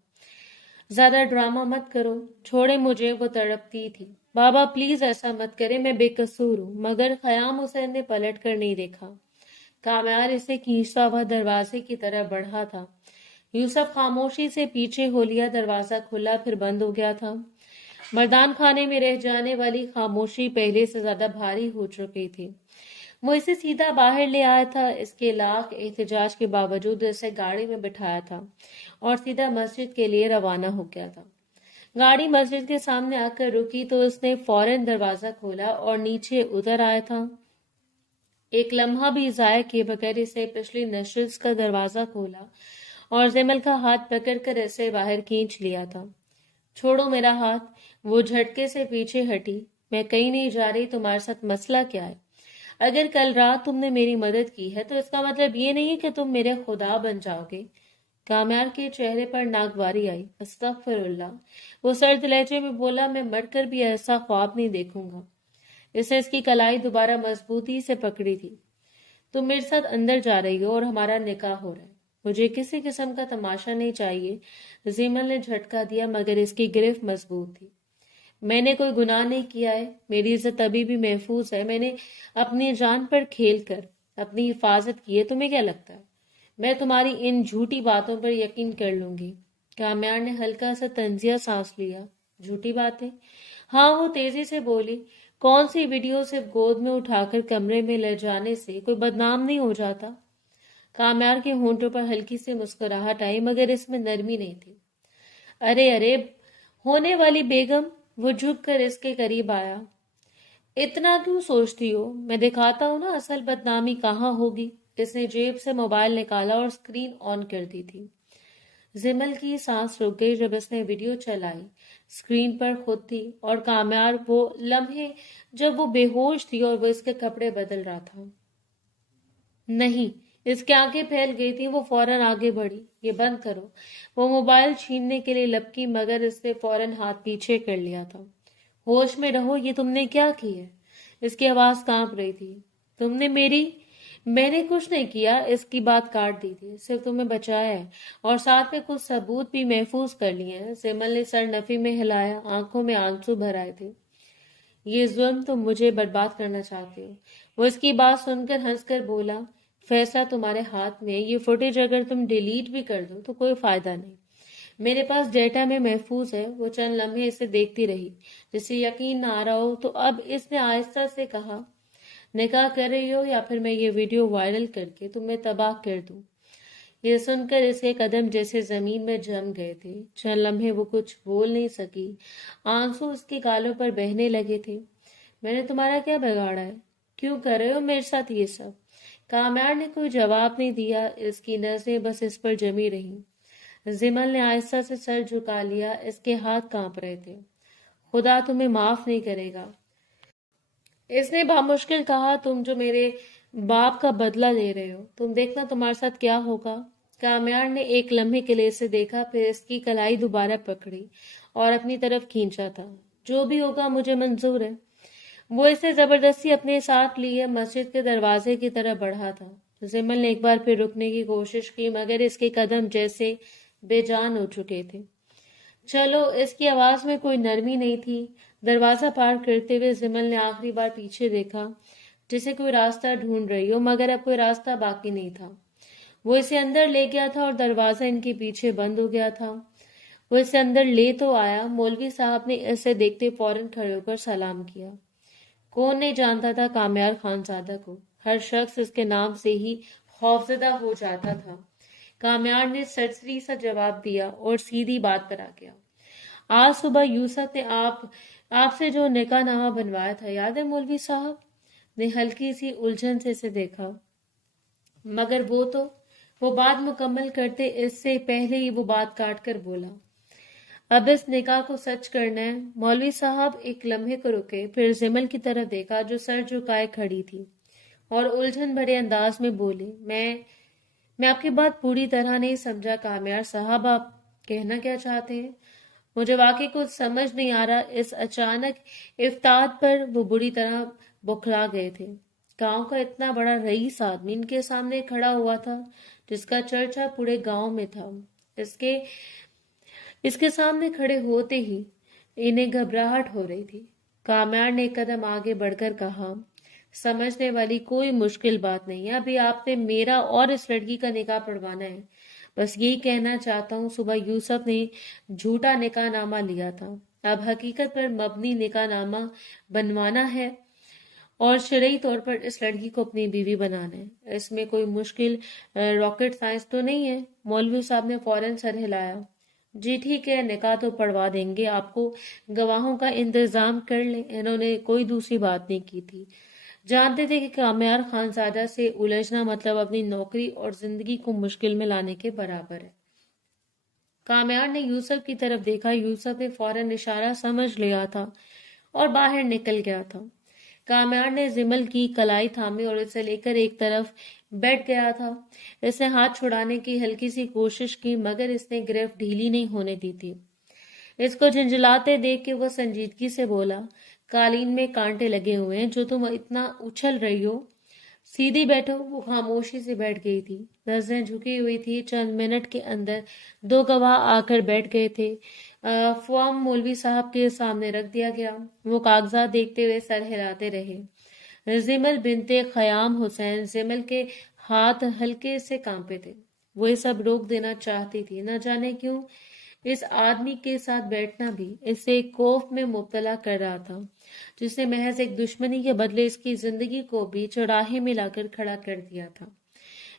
ज्यादा ड्रामा मत करो, छोड़े मुझे, वो तड़पती थी। बाबा प्लीज ऐसा मत करे, मैं बेकसूर हूँ। मगर ख्याम हुसैन ने पलट कर नहीं देखा। कामयार इसे खींचता हुआ दरवाजे की तरफ बढ़ा था। यूसुफ खामोशी से पीछे हो लिया। दरवाजा खुला फिर बंद हो गया था। मर्दान खाने में रह जाने वाली खामोशी पहले से ज्यादा भारी हो चुकी थी। वो इसे सीधा बाहर ले आया था। इसके लाख एहतजाज के बावजूद इसे गाड़ी में बिठाया था और सीधा मस्जिद के लिए रवाना हो गया था। गाड़ी मस्जिद के सामने आकर रुकी तो उसने फौरन दरवाजा खोला और नीचे उतर आया था। एक लम्हा भी जाया किए बगैर इसे पिछली नशिश का दरवाजा खोला और जिमल का हाथ पकड़कर इसे बाहर खींच लिया था। छोड़ो मेरा हाथ। वो झटके से पीछे हटी। मैं कहीं नहीं जा रही, तुम्हारे साथ मसला क्या है? अगर कल रात तुमने मेरी मदद की है तो इसका मतलब ये नहीं कि तुम मेरे खुदा बन जाओगे। कामयार के चेहरे पर नागवारी आई। अस्तगफिरुल्लाह। वो सर्द लहजे में बोला, मैं मरकर भी ऐसा ख्वाब नहीं देखूंगा। इसने इसकी कलाई दोबारा मजबूती से पकड़ी थी। तुम मेरे साथ अंदर जा रही हो और हमारा निकाह हो रहा है। मुझे किसी किस्म का तमाशा नहीं चाहिए। जीमल ने झटका दिया, मगर इसकी गिरफ्त मजबूत थी। मैंने कोई गुनाह नहीं किया है, मेरी इज्जत अभी भी महफूज है। मैंने अपनी जान पर खेल कर अपनी हिफाजत की है। तुम्हें क्या लगता है मैं तुम्हारी इन झूठी बातों पर यकीन कर लूंगी? कामयार ने हल्का सा तंजिया सांस लिया। झूठी बातें? हाँ, वो तेजी से बोली। कौन सी वीडियो सिर्फ गोद में उठाकर कमरे में ले जाने से कोई बदनाम नहीं हो जाता? कामयार के होंठों पर हल्की सी मुस्कुराहट आई, मगर इसमें नरमी नहीं थी। अरे अरे, होने वाली बेगम। वो झुककर इसके करीब आया। इतना क्यों सोचती हो? मैं दिखाता हूँ ना असल बदनामी कहाँ होगी। इसने जेब से मोबाइल निकाला और स्क्रीन ऑन कर दी थी। जिमल की सांस रुक गई जब इसने वीडियो चलाई। स्क्रीन पर खुद थी और कामयार, वो लम्हे जब वो बेहोश थी और वो इसके कपड़े बदल रहा था। नहीं, इसकी आंखें फैल गई थी। वो फौरन आगे बढ़ी। ये बंद करो। वो मोबाइल छीनने के लिए लपकी, मगर इसने फौरन हाथ पीछे कर लिया था। होश में रहो, ये तुमने क्या की है? इसकी आवाज कांप रही थी। तुमने मेरी मैंने कुछ नहीं किया। इसकी बात काट दी थी। सिर्फ तुम्हें बचाया है और साथ में कुछ सबूत भी महफूज कर लिए हैं। सिमल ने सर नफी में हिलाया। आंखों में आंसू भर आए थे। ये जुल्म तुम मुझे बर्बाद करना चाहते हो। वो इसकी बात सुनकर हंसकर बोला, फैसला तुम्हारे हाथ में है। ये फुटेज अगर तुम डिलीट भी कर दो तो कोई फायदा नहीं। मेरे पास डेटा में महफूज है। वो चंद लम्हे इसे देखती रही, जिसे यकीन ना आ रहा हो। तो अब इसने आहिस्ता से कहा, निकाह कर रही हो या फिर मैं ये वीडियो वायरल करके तुम्हें तबाह कर दूं? ये सुनकर इसके कदम जैसे जमीन में जम गए थे। चंद लम्हे वो कुछ बोल नहीं सकी। आंसू उसके गालों पर बहने लगे थे। मैंने तुम्हारा क्या बिगाड़ा है? क्यों कर रहे हो मेरे साथ ये सब? कामयार ने कोई जवाब नहीं दिया। इसकी नजरें बस इस पर जमी रहीं। जिमल ने आहिस्ता से सर झुका लिया। इसके हाथ कांप रहे थे। खुदा तुम्हें माफ नहीं करेगा, इसने बामुश्किल कहा। तुम जो मेरे बाप का बदला ले रहे हो, तुम देखना तुम्हारे साथ क्या होगा। कामयार ने एक लम्हे के लिए इसे देखा, फिर इसकी कलाई दोबारा पकड़ी और अपनी तरफ खींचा था। जो भी होगा मुझे मंजूर है। वो इसे जबरदस्ती अपने साथ लिए मस्जिद के दरवाजे की तरफ बढ़ा था। زمل نے ایک بار پھر رکنے کی کوشش کی مگر اس کے قدم جیسے بے جان ہو چکے تھے۔ چلو، اس کی آواز میں کوئی نرمی نہیں تھی۔ دروازہ پار کرتے ہوئے زمل نے آخری بار پیچھے دیکھا، جسے کوئی راستہ ڈھونڈ رہی ہو، مگر اب کوئی راستہ باقی نہیں تھا۔ وہ اسے اندر لے گیا تھا اور دروازہ ان کے پیچھے بند ہو گیا تھا۔ وہ اسے اندر لے تو آیا، مولوی صاحب نے اسے دیکھتے فوراً کھڑے ہو کر سلام کیا۔ کون نہیں جانتا تھا کامیار خانزادہ کو؟ ہر شخص اس کے نام سے ہی خوفزدہ ہو جاتا تھا۔ کامیار نے سرسری سا جواب دیا اور سیدھی بات پر آ گیا۔ آج صبح یوسف نے آپ سے جو نکاح نامہ بنوایا تھا، یاد ہے مولوی صاحب؟ نے ہلکی سی الجھن سے اسے دیکھا، مگر وہ بات مکمل کرتے اس سے پہلے ہی وہ بات کاٹ کر بولا، اب اس نکاح کو سچ کرنا ہے۔ مولوی صاحب ایک لمحے کو رکے، پھر زمل کی طرف دیکھا جو سر جھکائے کھڑی تھی، اور الجھن بھرے انداز میں بولے، میں آپ کی بات پوری طرح نہیں سمجھا کامیار صاحب، آپ کہنا کیا چاہتے ہیں؟ مجھے واقعی کچھ سمجھ نہیں آ رہا۔ اس اچانک افتاد پر وہ بری طرح بکھلا گئے تھے۔ گاؤں کا اتنا بڑا رئیس آدمی ان کے سامنے کھڑا ہوا تھا، جس کا چرچا پورے گاؤں میں تھا۔ اس کے سامنے کھڑے ہوتے ہی انہیں گھبراہٹ ہو رہی تھی۔ کامیار نے ایک قدم آگے بڑھ کر کہا، سمجھنے والی کوئی مشکل بات نہیں ہے، ابھی آپ نے میرا اور اس لڑکی کا نکاح پڑھوانا ہے۔ بس یہی کہنا چاہتا ہوں، صبح یوسف نے جھوٹا نکاح نامہ لیا تھا، اب حقیقت پر مبنی نکاح نامہ بنوانا ہے اور شرعی طور پر اس لڑکی کو اپنی بیوی بنانا ہے۔ اس میں کوئی مشکل راکٹ سائنس تو نہیں ہے؟ مولوی صاحب نے فوراً سر ہلایا۔ جی ٹھیک ہے، نکاح تو پڑھوا دیں گے، آپ کو گواہوں کا انتظام کر لیں۔ انہوں نے کوئی دوسری بات نہیں کی تھی، جانتے تھے کہ کامیار خانزادہ سے الجھنا مطلب اپنی نوکری اور زندگی کو مشکل میں لانے کے برابر ہے۔ کامیار نے یوسف کی طرف دیکھا، یوسف نے فوراً اشارہ سمجھ لیا تھا اور باہر نکل گیا تھا۔ کامیار نے زمل کی کلائی تھامی اور اسے لے کر ایک طرف بیٹھ گیا تھا۔ اس نے ہاتھ چھڑانے کی ہلکی سی کوشش کی مگر اس نے گرفت ڈھیلی نہیں ہونے دی تھی۔ اس کو جھنجھلاتے دیکھ کے وہ سنجیدگی سے بولا، قالین میں کانٹے لگے ہوئے ہیں، جو تم اتنا اچھل رہی ہو، سیدھی بیٹھو۔ وہ خاموشی سے بیٹھ گئی تھی، نظریں جھکی ہوئی تھی۔ چند منٹ کے اندر دو گواہ آ کر بیٹھ گئے تھے۔ فارم مولوی صاحب کے سامنے رکھ دیا گیا۔ وہ کاغذات دیکھتے ہوئے سر ہلاتے رہے۔ زمل بنت خیام حسین، زمل کے ہاتھ ہلکے سے کانپے تھے۔ وہ یہ سب روک دینا چاہتی تھی، نہ جانے کیوں اس آدمی کے ساتھ بیٹھنا بھی اسے خوف میں مبتلا کر رہا تھا، جس نے محض ایک دشمنی کے بدلے اس کی زندگی کو بھی چوراہے میں لا کر کھڑا کر دیا تھا۔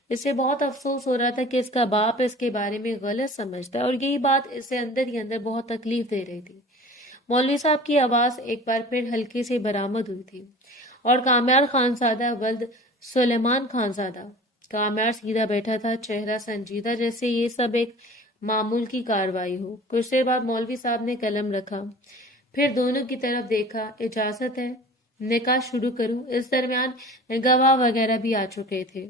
اسے بہت افسوس ہو رہا تھا کہ اس کا باپ اس کے بارے میں غلط سمجھتا ہے، اور یہی بات اسے اندر ہی اندر بہت تکلیف دے رہی تھی۔ مولوی صاحب کی آواز ایک بار پھر ہلکے سے برآمد ہوئی تھی، اور کامیار خانزادہ ولد سلیمان خانزادہ۔ کامیار سیدھا بیٹھا تھا، چہرہ سنجیدہ، جیسے یہ سب ایک معمول کی کاروائی ہو۔ کچھ دیر بعد مولوی صاحب نے قلم رکھا، پھر دونوں کی طرف دیکھا، اجازت ہے نکاح شروع کروں؟ اس درمیان گواہ وغیرہ بھی آ چکے تھے۔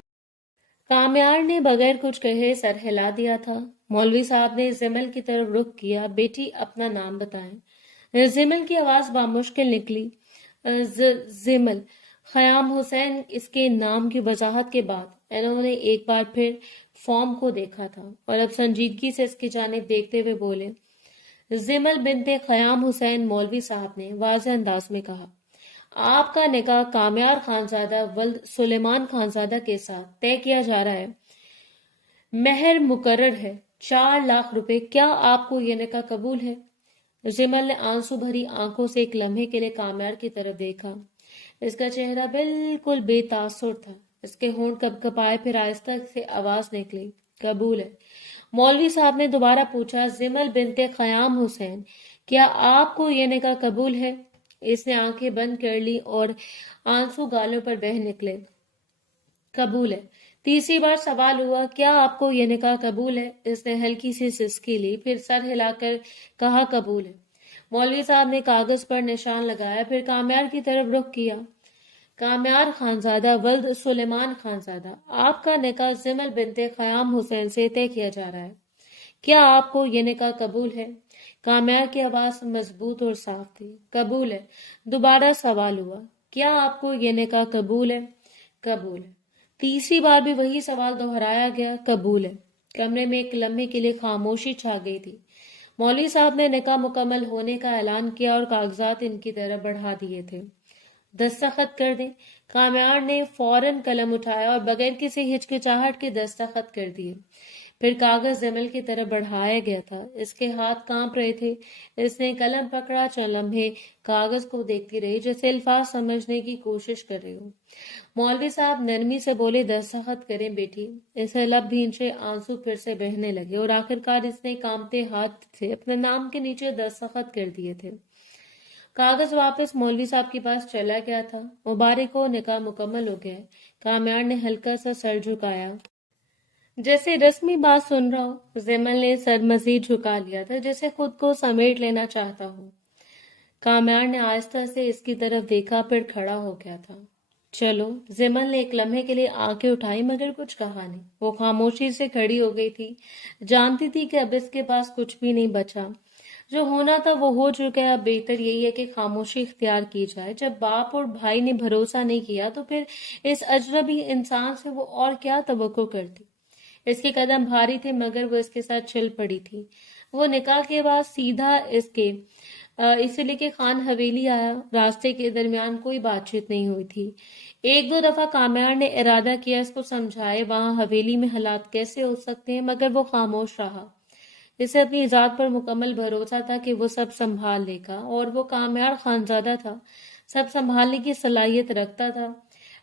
کامیار نے بغیر کچھ کہے سر ہلا دیا تھا۔ مولوی صاحب نے زمل کی طرف رخ کیا، بیٹی اپنا نام بتائیں۔ زمل کی آواز بامشکل نکلی، زمل خیام حسین۔ اس کے نام کی وضاحت کے بعد انہوں نے ایک بار پھر فارم کو دیکھا تھا اور اب سنجیدگی سے اس کی جانب دیکھتے ہوئے بولے، زمل بنت خیام حسین۔ مولوی صاحب نے واضح انداز میں کہا، آپ کا نکاح کامیار خانزادہ ولد سلیمان خانزادہ کے ساتھ طے کیا جا رہا ہے۔ مہر مقرر ہے 4 لاکھ روپے۔ کیا آپ کو یہ نکاح قبول ہے؟ زمل نے آنسو بھری آنکھوں سے ایک لمحے کے لیے کامیار کی طرف دیکھا۔ اس کا چہرہ بالکل بے تاثر تھا۔ اس کے ہونٹ کپ کپائے، پھر آہستہ سے آواز نکلی، قبول ہے۔ مولوی صاحب نے دوبارہ پوچھا، زمل بنت خیام حسین، کیا آپ کو یہ نکاح قبول ہے؟ اس نے آنکھیں بند کر لی اور آنسو گالوں پر بہہ نکلے۔ قبول ہے۔ تیسری بار سوال ہوا، کیا آپ کو یہ نکاح قبول ہے؟ اس نے ہلکی سی سسکی لی، پھر سر ہلا کر کہا، قبول ہے۔ مولوی صاحب نے کاغذ پر نشان لگایا، پھر کامیار کی طرف رخ کیا۔ کامیار خانزادہ ولد سلیمان خانزادہ، آپ کا نکاح زمل بنت خیام حسین سے طے کیا جا رہا ہے۔ کیا آپ کو یہ نکاح قبول ہے؟ کامیار کی آواز مضبوط اور صاف تھی۔ قبول ہے۔ دوبارہ سوال ہوا، کیا آپ کو یہ نکاح قبول ہے؟ قبول ہے۔ तीसरी बार भी वही सवाल दोहराया गया। कबूल है। कमरे में एक लम्हे के लिए खामोशी छा गई थी। मौलवी साहब ने निकाह मुकम्मल होने का ऐलान किया और कागजात इनकी तरफ बढ़ा दिए थे। दस्तखत कर दें। कामयार ने फौरन कलम उठाया और बगैर किसी हिचकिचाहट के दस्तखत कर दिए। फिर कागज जमल की तरफ बढ़ाया गया था। इसके हाथ कांप रहे थे। इसने कलम पकड़ा। चंद लम्हे कागज को देखती रही जैसे अल्फाज समझने की कोशिश कर रही हो। मौलवी साहब नरमी से बोले, दस्तखत करें बेटी। इसे लब भींचे आंसू फिर से बहने लगे और आखिरकार इसने कांपते हाथ से अपने नाम के नीचे दस्तखत कर दिए थे। कागज वापस मौलवी साहब के पास चला गया था। मुबारक हो, निकाह मुकम्मल हो गया। कामयार ने हल्का सा सर झुकाया जैसे रस्मी बात सुन रहा हो। जैमल ने सर मजीद झुका लिया था जैसे खुद को समेट लेना चाहता हो। कामयार ने आहिस्ता से इसकी तरफ देखा, फिर खड़ा हो गया था। चलो। जैमल ने एक लम्हे के लिए आंखें उठाई मगर कुछ कहा नहीं। वो खामोशी से खड़ी हो गई थी। जानती थी कि अब इसके पास कुछ भी नहीं बचा। जो होना था वो हो चुका है। अब बेहतर यही है कि खामोशी इख्तियार की जाए। जब बाप और भाई ने भरोसा नहीं किया तो फिर इस अजनबी इंसान से वो और क्या तवक्को करती। इसके कदम भारी थे मगर वो इसके साथ चल पड़ी थी। वो निकाह के बाद सीधा इसे लेके खान हवेली आया। रास्ते के दरमियान कोई बातचीत नहीं हुई थी। एक दो दफा कामयार ने इरादा किया इसको समझाए वहां हवेली में हालात कैसे हो सकते हैं, मगर वो खामोश रहा। इसे अपनी जात पर मुकम्मल भरोसा था कि वो सब संभाल लेगा और वो कामयार खानजादा था, सब संभालने की सलाहियत रखता था।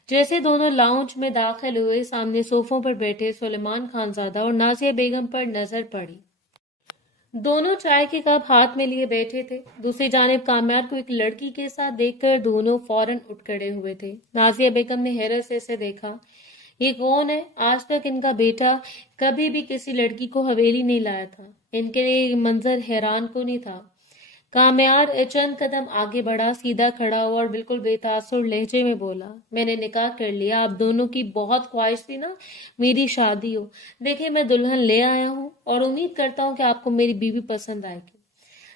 जैसे दोनों लाउंज में दाखिल हुए, सामने सोफों पर बैठे सुलेमान खानजादा और नाजिया बेगम पर नजर पड़ी। दोनों चाय के कप हाथ में लिए बैठे थे। दूसरी जानिब कामयार को एक लड़की के साथ देखकर दोनों फौरन उठ खड़े हुए थे। नाजिया बेगम ने हैरत से इसे देखा। ये कौन है? आज तक इनका बेटा कभी भी किसी लड़की को हवेली नहीं लाया था। इनके लिए ये मंजर हैरान को नहीं था। कामयार चंद कदम आगे बढ़ा, सीधा खड़ा हुआ और बिल्कुल बेतासुर लहजे में बोला, मैंने निकाह कर लिया। आप दोनों की बहुत ख्वाहिश थी ना मेरी शादी हो। देखिए मैं दुल्हन ले आया हूँ और उम्मीद करता हूँ कि आपको मेरी बीवी पसंद आएगी।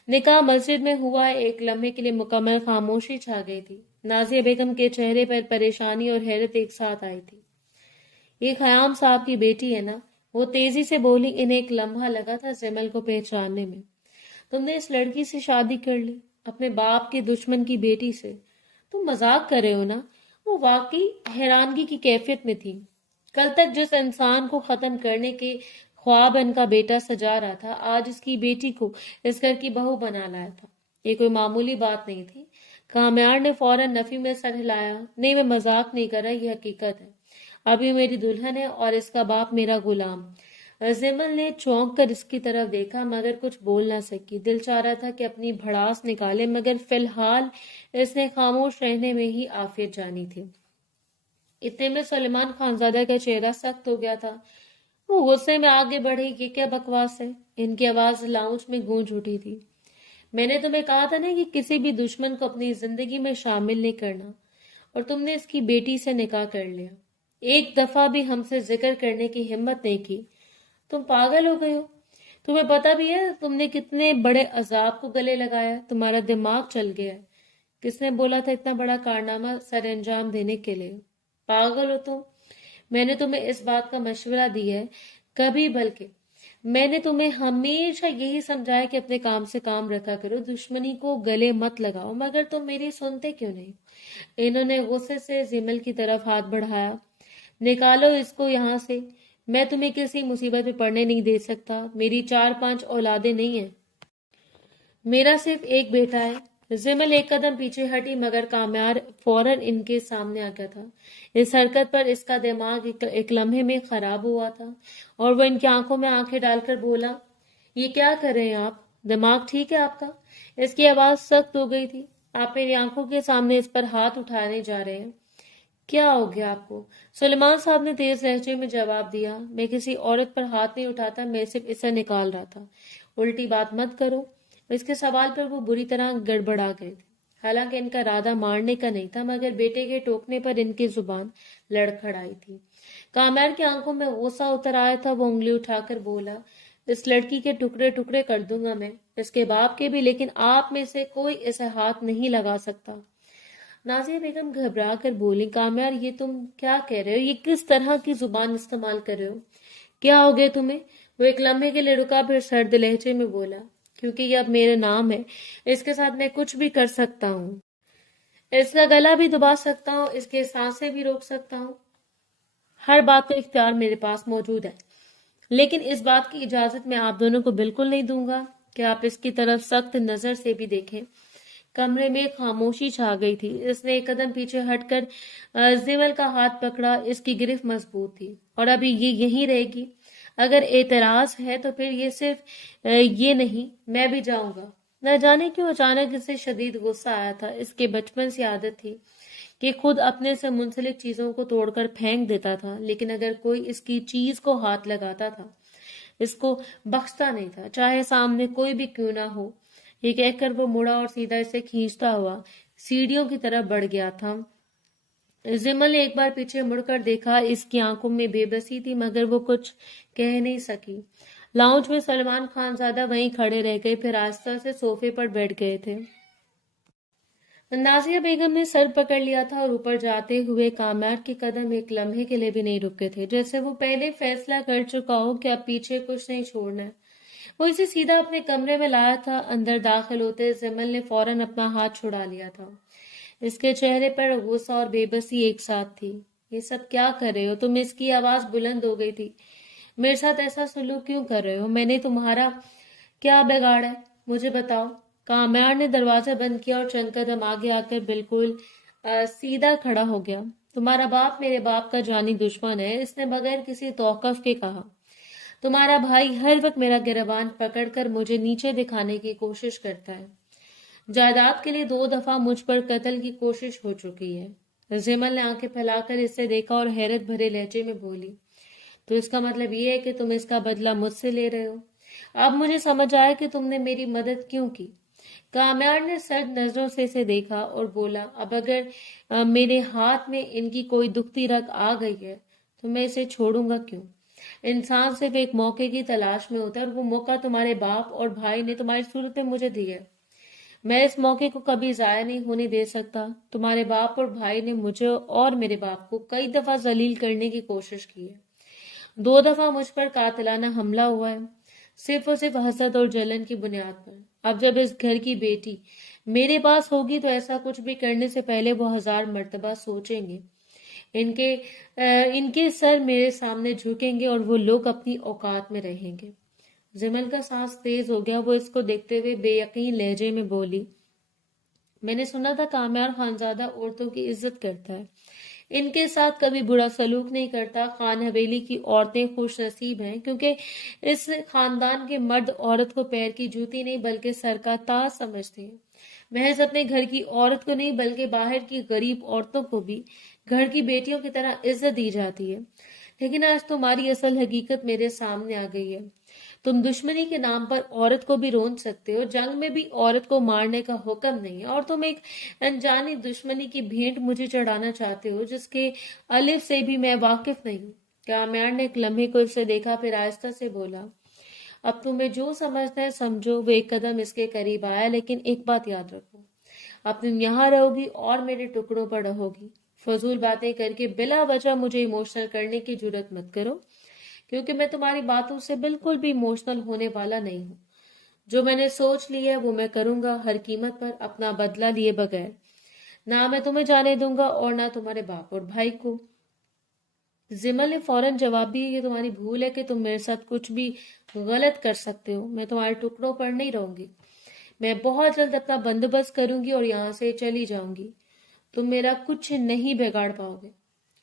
निकाह मस्जिद में हुआ। एक लम्हे के लिए मुकम्मल खामोशी छा गई थी। नाजिया बेगम के चेहरे पर परेशानी और हैरत एक साथ आई थी। ये खयाम साहब की बेटी है ना? वो तेजी से बोली। इन्हें एक लम्हा लगा था जैमल को पहचानने में। तुमने इस लड़की से शादी कर ली, अपने बाप के दुश्मन की बेटी से? तुम मजाक कर रहे हो ना? वो वाकई हैरानगी की कैफियत में थी। कल तक जिस इंसान को खत्म करने के ख्वाब इनका बेटा सजा रहा था, आज इसकी बेटी को इस घर की बहू बना लाया था। ये कोई मामूली बात नहीं थी। कामयार ने फौरन नफी में सर हिलाया। नहीं, मैं मजाक नहीं कर रहा, ये हकीकत है। अभी मेरी दुल्हन है और इसका बाप मेरा गुलाम। जैमल ने चौंक कर इसकी तरफ देखा मगर कुछ बोल ना सकी। दिल चाह रहा था कि अपनी भड़ास निकाले मगर फिलहाल इसने खामोश रहने में ही आफियत जानी थी। इतने में सुलेमान खानजादा का चेहरा सख्त हो गया था। वो गुस्से में आगे बढ़े। ये क्या बकवास है? इनकी आवाज लाउंज में गूंज उठी थी। मैंने तुम्हें कहा था ना कि किसी भी दुश्मन को अपनी जिंदगी में शामिल नहीं करना, और तुमने इसकी बेटी से निकाह कर लिया। एक दफा भी हमसे जिक्र करने की हिम्मत नहीं की। तुम पागल हो गए हो? तुम्हें पता भी है तुमने कितने बड़े अजाब को गले लगाया? तुम्हारा दिमाग चल गया है। किसने बोला था इतना बड़ा कारनामा सर अंजाम देने के लिए? पागल हो तुम। मैंने तुम्हें इस बात का मशवरा दिया है कभी, बल्कि मैंने तुम्हें हमेशा यही समझाया कि अपने काम से काम रखा करो, दुश्मनी को गले मत लगाओ, मगर तुम मेरी सुनते क्यों नहीं? इन्होंने गुस्से से जिमल की तरफ हाथ बढ़ाया। निकालो इसको यहाँ से। मैं तुम्हें किसी मुसीबत में पड़ने नहीं दे सकता। मेरी 4-5 औलादे नहीं है, मेरा सिर्फ एक बेटा है। जिमल एक कदम पीछे हटी मगर कामयार फौरन इनके सामने आ गया था। इस हरकत पर इसका दिमाग एक लम्हे में खराब हुआ था और वो इनकी आंखों में आंखें डालकर बोला, ये क्या कर रहे हैं आप? दिमाग ठीक है आपका? इसकी आवाज सख्त हो गई थी। आप मेरी आंखों के सामने इस पर हाथ उठाने जा रहे हैं? क्या हो गया आपको? सुलेमान साहब ने तेज लहजे में जवाब दिया, मैं किसी औरत पर हाथ नहीं उठाता, मैं सिर्फ इसे निकाल रहा था। उल्टी बात मत करो। इसके सवाल पर वो बुरी तरह गड़बड़ा गए थे। हालांकि इनका इरादा मारने का नहीं था मगर बेटे के टोकने पर इनकी जुबान लड़खड़ाई थी। कामयार की आंखों में गुस्सा उतर आया था। वो उंगली उठाकर बोला, इस लड़की के टुकड़े टुकड़े कर दूंगा मैं, इसके बाप के भी, लेकिन आप में से कोई इसे हाथ नहीं लगा सकता। नाजिया बेगम घबरा कर बोली, कामयार ये तुम क्या कह रहे हो? ये किस तरह की जुबान इस्तेमाल कर रहे हो? क्या हो गया तुम्हें? वो एक लम्हे के लिए रुका, फिर सर्द लहजे में बोला, क्योंकि ये अब मेरा नाम है, इसके साथ मैं कुछ भी कर सकता हूँ। इसका गला भी दबा सकता हूँ, इसके सांसें भी रोक सकता हूँ। हर बात का इख्तियार मेरे पास मौजूद है, लेकिन इस बात की इजाजत मैं आप दोनों को बिल्कुल नहीं दूंगा कि आप इसकी तरफ सख्त नजर से भी देखें। कमरे में खामोशी छा गई थी। इसने एक कदम पीछे हटकर जिमल का हाथ पकड़ा। इसकी गिरफ्त मजबूत थी और अभी ये यहीं रहेगी। अगर एतराज है तो फिर ये सिर्फ ये नहीं, मैं भी जाऊंगा। न जाने क्यों अचानक इसे शदीद गुस्सा आया था। इसके बचपन से आदत थी कि खुद अपने से मुंसलिक चीजों को तोड़कर फेंक देता था, लेकिन अगर कोई इसकी चीज को हाथ लगाता था, इसको बख्शता नहीं था, चाहे सामने कोई भी क्यों ना हो। ये कहकर वो मुड़ा और सीधा इसे खींचता हुआ सीढ़ियों की तरफ बढ़ गया था। जिमल ने एक बार पीछे मुड़कर देखा। इसकी आंखों में बेबसी थी, मगर वो कुछ कह नहीं सकी। लाउंज में सलमान खानजादा वहीं खड़े रह गए, फिर आस्था से सोफे पर बैठ गए थे। नाजिया बेगम ने सर पकड़ लिया था और ऊपर जाते हुए कामयार के कदम एक लम्हे के लिए भी नहीं रुके थे, जैसे वो पहले फैसला कर चुका हो कि अब पीछे कुछ नहीं छोड़ना है। वो इसे सीधा अपने कमरे में लाया था। अंदर दाखिल होते जिमल ने फौरन अपना हाथ छुड़ा लिया था। इसके चेहरे पर गुस्सा और बेबसी एक साथ थी। ये सब क्या कर रहे हो तुम? इसकी आवाज बुलंद हो गई थी। मेरे साथ ऐसा सलूक क्यों कर रहे हो? मैंने तुम्हारा क्या बिगाड़ा है, मुझे बताओ। कामयार ने दरवाजा बंद किया और चंद कदम आगे आकर बिल्कुल सीधा खड़ा हो गया। तुम्हारा बाप मेरे बाप का जानी दुश्मन है, इसने बगैर किसी तौकफ के कहा। तुम्हारा भाई हर वक्त मेरा गिरबान पकड़कर मुझे नीचे दिखाने की कोशिश करता है। जायदाद के लिए 2 दफा मुझ पर कत्ल की कोशिश हो चुकी है। जिमल ने आंखें फैलाकर इससे देखा और हैरत भरे लहजे में बोली, तो इसका मतलब ये है कि तुम इसका बदला मुझसे ले रहे हो? अब मुझे समझ आया कि तुमने मेरी मदद क्यों की। कामयार ने सर्द नजरों से इसे देखा और बोला, अब अगर मेरे हाथ में इनकी कोई दुखती रग आ गई है तो मैं इसे छोड़ूंगा क्यों? इंसान सिर्फ एक मौके की तलाश में होता है और वो मौका तुम्हारे बाप और भाई ने तुम्हारी सूरत में मुझे दी है। मैं इस मौके को कभी जाया नहीं होने दे सकता। तुम्हारे बाप और भाई ने मुझे और मेरे बाप को कई दफा जलील करने की कोशिश की है। 2 दफा मुझ पर कातिलाना हमला हुआ है, सिर्फ और सिर्फ हसद और जलन की बुनियाद पर। अब जब इस घर की बेटी मेरे पास होगी तो ऐसा कुछ भी करने से पहले वो 1000 मर्तबा सोचेंगे। इनके सर मेरे सामने झुकेंगे और वो लोग अपनी औकात में रहेंगे। जिमल का सांस तेज हो गया। वो इसको देखते हुए बेयकीन लहजे में बोली, मैंने सुना था कामयार खानजादा औरतों की इज्जत करता है, इनके साथ कभी बुरा सलूक नहीं करता। खान हवेली की औरतें खुश नसीब हैं, क्योंकि इस खानदान के मर्द औरत को पैर की जूती नहीं बल्कि सर का ताज समझते हैं। महज अपने घर की औरत को नहीं बल्कि बाहर की गरीब औरतों को भी घर की बेटियों की तरह इज्जत दी जाती है। लेकिन आज तुम्हारी असल हकीकत मेरे सामने आ गई है। तुम दुश्मनी के नाम पर औरत को भी रोन सकते हो, जंग में भी औरत को मारने का हुक्म नहीं है, और तुम एक अनजानी दुश्मनी की भेंट मुझे चढ़ाना चाहते हो जिसके अलिफ से भी मैं वाकिफ नहीं हूँ। कामयार ने एक लम्हे को इसे देखा, फिर आहिस्ता से बोला, अब तुम्हें जो समझना है समझो। वो एक कदम इसके करीब आया, लेकिन एक बात याद रखो, अब तुम यहाँ रहोगी और मेरे टुकड़ों पर रहोगी। फजूल बातें करके बिला वजह मुझे इमोशनल करने की जरूरत मत करो, क्योंकि मैं तुम्हारी बातों से बिल्कुल भी इमोशनल होने वाला नहीं हूँ। जो मैंने सोच लिया है वो मैं करूंगा, हर कीमत पर, अपना बदला लिए बगैर। ना मैं तुम्हें जाने दूंगा और ना तुम्हारे बाप और भाई को। जिमल ने फौरन जवाब दिया, ये तुम्हारी भूल है कि तुम मेरे साथ कुछ भी गलत कर सकते हो। मैं तुम्हारे टुकड़ों पर नहीं रहूंगी। मैं बहुत जल्द अपना बंदोबस्त करूंगी और यहाँ से चली जाऊंगी। तुम मेरा कुछ नहीं बिगाड़ पाओगे।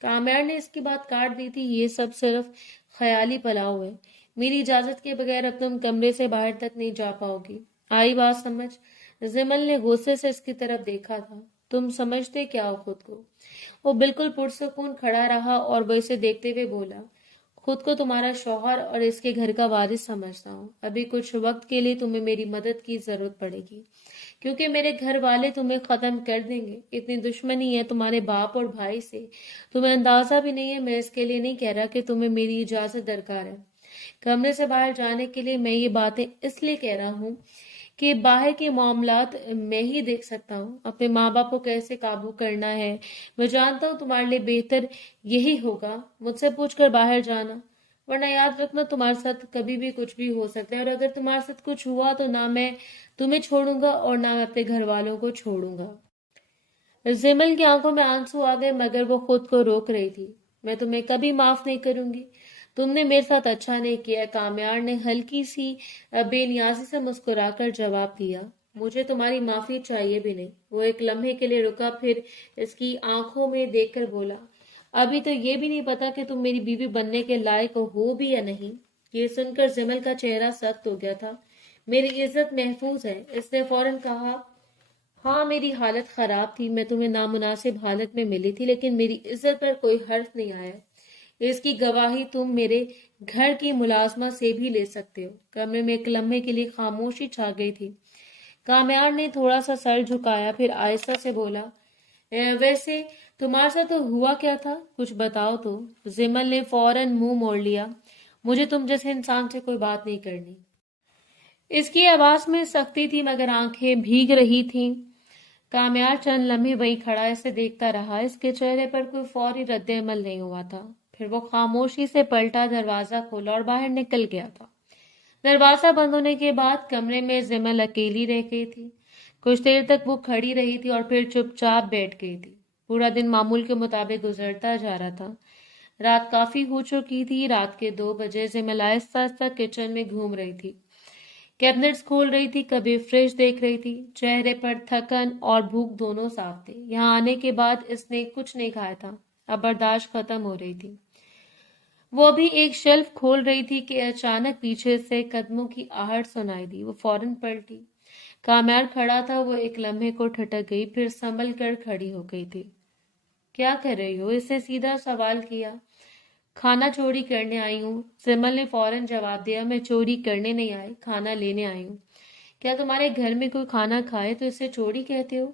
कामयार ने इसकी बात काट दी थी, ये सब सिर्फ ख्याली पलाव है। मेरी इजाजत के बगैर अब तुम कमरे से बाहर तक नहीं जा पाओगी। आई बात समझ? जिमल ने गुस्से से इसकी तरफ देखा था। तुम समझते क्या हो खुद को? वो बिल्कुल पुरसुकून खड़ा रहा और वो इसे देखते हुए बोला, खुद को तुम्हारा शौहर और इसके घर का वारिस समझता हूँ। अभी कुछ वक्त के लिए तुम्हें मेरी मदद की जरूरत पड़ेगी, क्योंकि मेरे घर वाले तुम्हें खत्म कर देंगे। इतनी दुश्मनी है तुम्हारे बाप और भाई से, तुम्हें अंदाजा भी नहीं है। मैं इसके लिए नहीं कह रहा कि तुम्हें मेरी इजाजत दरकार है। कमरे से बाहर जाने के लिए मैं ये बातें इसलिए कह रहा हूँ कि बाहर के मामलात मैं ही देख सकता हूँ। अपने माँ बाप को कैसे काबू करना है मैं जानता हूँ। तुम्हारे लिए बेहतर यही होगा मुझसे पूछकर बाहर जाना, वरना याद रखना तुम्हारे साथ कभी भी कुछ भी हो सकता है, और अगर तुम्हारे साथ कुछ हुआ तो ना मैं तुम्हें छोड़ूंगा और ना मैं अपने घर वालों को छोड़ूंगा। जिमल की आंखों में आंसू आ गए मगर वो खुद को रोक रही थी। मैं तुम्हें कभी माफ नहीं करूंगी, तुमने मेरे साथ अच्छा नहीं किया। कामयार ने हल्की सी बेनियाजी से मुस्कुराकर जवाब दिया, मुझे तुम्हारी माफी चाहिए भी नहीं। वो एक लम्हे के लिए रुका, फिर इसकी आंखों में देखकर बोला, अभी तो ये भी नहीं पता कि तुम मेरी बीवी बनने के लायक हो भी या नहीं। ये सुनकर जिमल का चेहरा सख्त हो गया था। मेरी इज्जत महफूज है, इसने फौरन कहा। हाँ, मेरी हालत खराब थी, मैं तुम्हें नामुनासिब हालत में मिली थी, लेकिन मेरी इज्जत पर कोई हर्फ नहीं आया। इसकी गवाही तुम मेरे घर की मुलाजमा से भी ले सकते हो। कमरे में एक लम्हे के लिए खामोशी छा गई थी। कामयार ने थोड़ा सा सर झुकाया, फिर आहिस्ता से बोला, वैसे तुम्हारे साथ तो हुआ क्या था, कुछ बताओ तो। जिमल ने फौरन मुंह मोड़ लिया, मुझे तुम जैसे इंसान से कोई बात नहीं करनी। इसकी आवाज में सख्ती थी मगर आंखें भीग रही थीं। कामयार चंद लम्हे वहीं खड़ा इसे देखता रहा। इसके चेहरे पर कोई फौरी रद्द-ए-अमल नहीं हुआ था। फिर वो खामोशी से पलटा, दरवाजा खोला और बाहर निकल गया था। दरवाजा बंद होने के बाद कमरे में जिमल अकेली रह गई थी। कुछ देर तक वो खड़ी रही थी और फिर चुपचाप बैठ गई थी। पूरा दिन मामूल के मुताबिक गुजरता जा रहा था। रात काफी हो चुकी थी। रात के 2 बजे जिमल आहिस्ता आहिस्ता किचन में घूम रही थी। कैबिनेट्स खोल रही थी, कभी फ्रिज देख रही थी। चेहरे पर थकन और भूख दोनों साफ थे। यहाँ आने के बाद इसने कुछ नहीं खाया था। अब बर्दाश्त खत्म हो रही थी। वो अभी एक शेल्फ खोल रही थी कि अचानक पीछे से कदमों की आहट सुनाई दी। वो फौरन पलटी। कामयार खड़ा था। वो एक लम्हे को ठटक गई, फिर संभल कर खड़ी हो गई थी। क्या कर रही हो, इसने सीधा सवाल किया। खाना चोरी करने आई हूँ, सिमल ने फौरन जवाब दिया। मैं चोरी करने नहीं आई, खाना लेने आई हूँ। क्या तुम्हारे घर में कोई खाना खाए तो इसे चोरी कहते हो?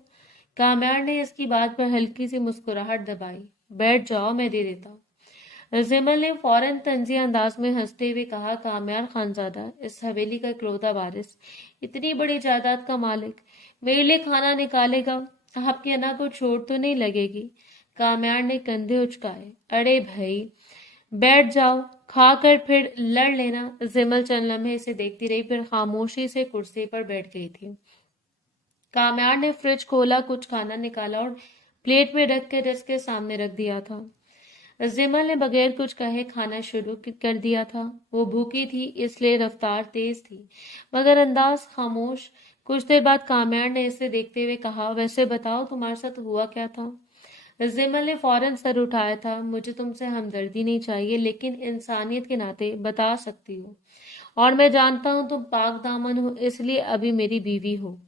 कामयार ने इसकी बात पर हल्की सी मुस्कुराहट दबाई। बैठ जाओ, मैं दे देता हूँ। जिमल ने फौरन तंजिया अंदाज में हंसते हुए कहा, कामयार खानजादा, इस हवेली का इकलौता वारिस, इतनी बड़ी जायदाद का मालिक, मेरे लिए खाना निकालेगा? आपकी अना को चोट तो नहीं लगेगी? कामयार ने कंधे उचकाए। अरे भाई, बैठ जाओ, खाकर फिर लड़ लेना। जिमल चंद लम्हे इसे देखती रही, फिर खामोशी से कुर्सी पर बैठ गई थी। कामयार ने फ्रिज खोला, कुछ खाना निकाला और प्लेट में रखकर इसके सामने रख दिया था। जिमल ने बगैर कुछ कहे खाना शुरू कर दिया था। वो भूखी थी इसलिए रफ्तार तेज थी मगर अंदाज खामोश। कुछ देर बाद कामयार ने इसे देखते हुए कहा, वैसे बताओ तुम्हारे साथ हुआ क्या था? जिमल ने फौरन सर उठाया था। मुझे तुमसे हमदर्दी नहीं चाहिए, लेकिन इंसानियत के नाते बता सकती हो, और मैं जानता हूं तुम पाक दामन हो, इसलिए अभी मेरी बीवी हो।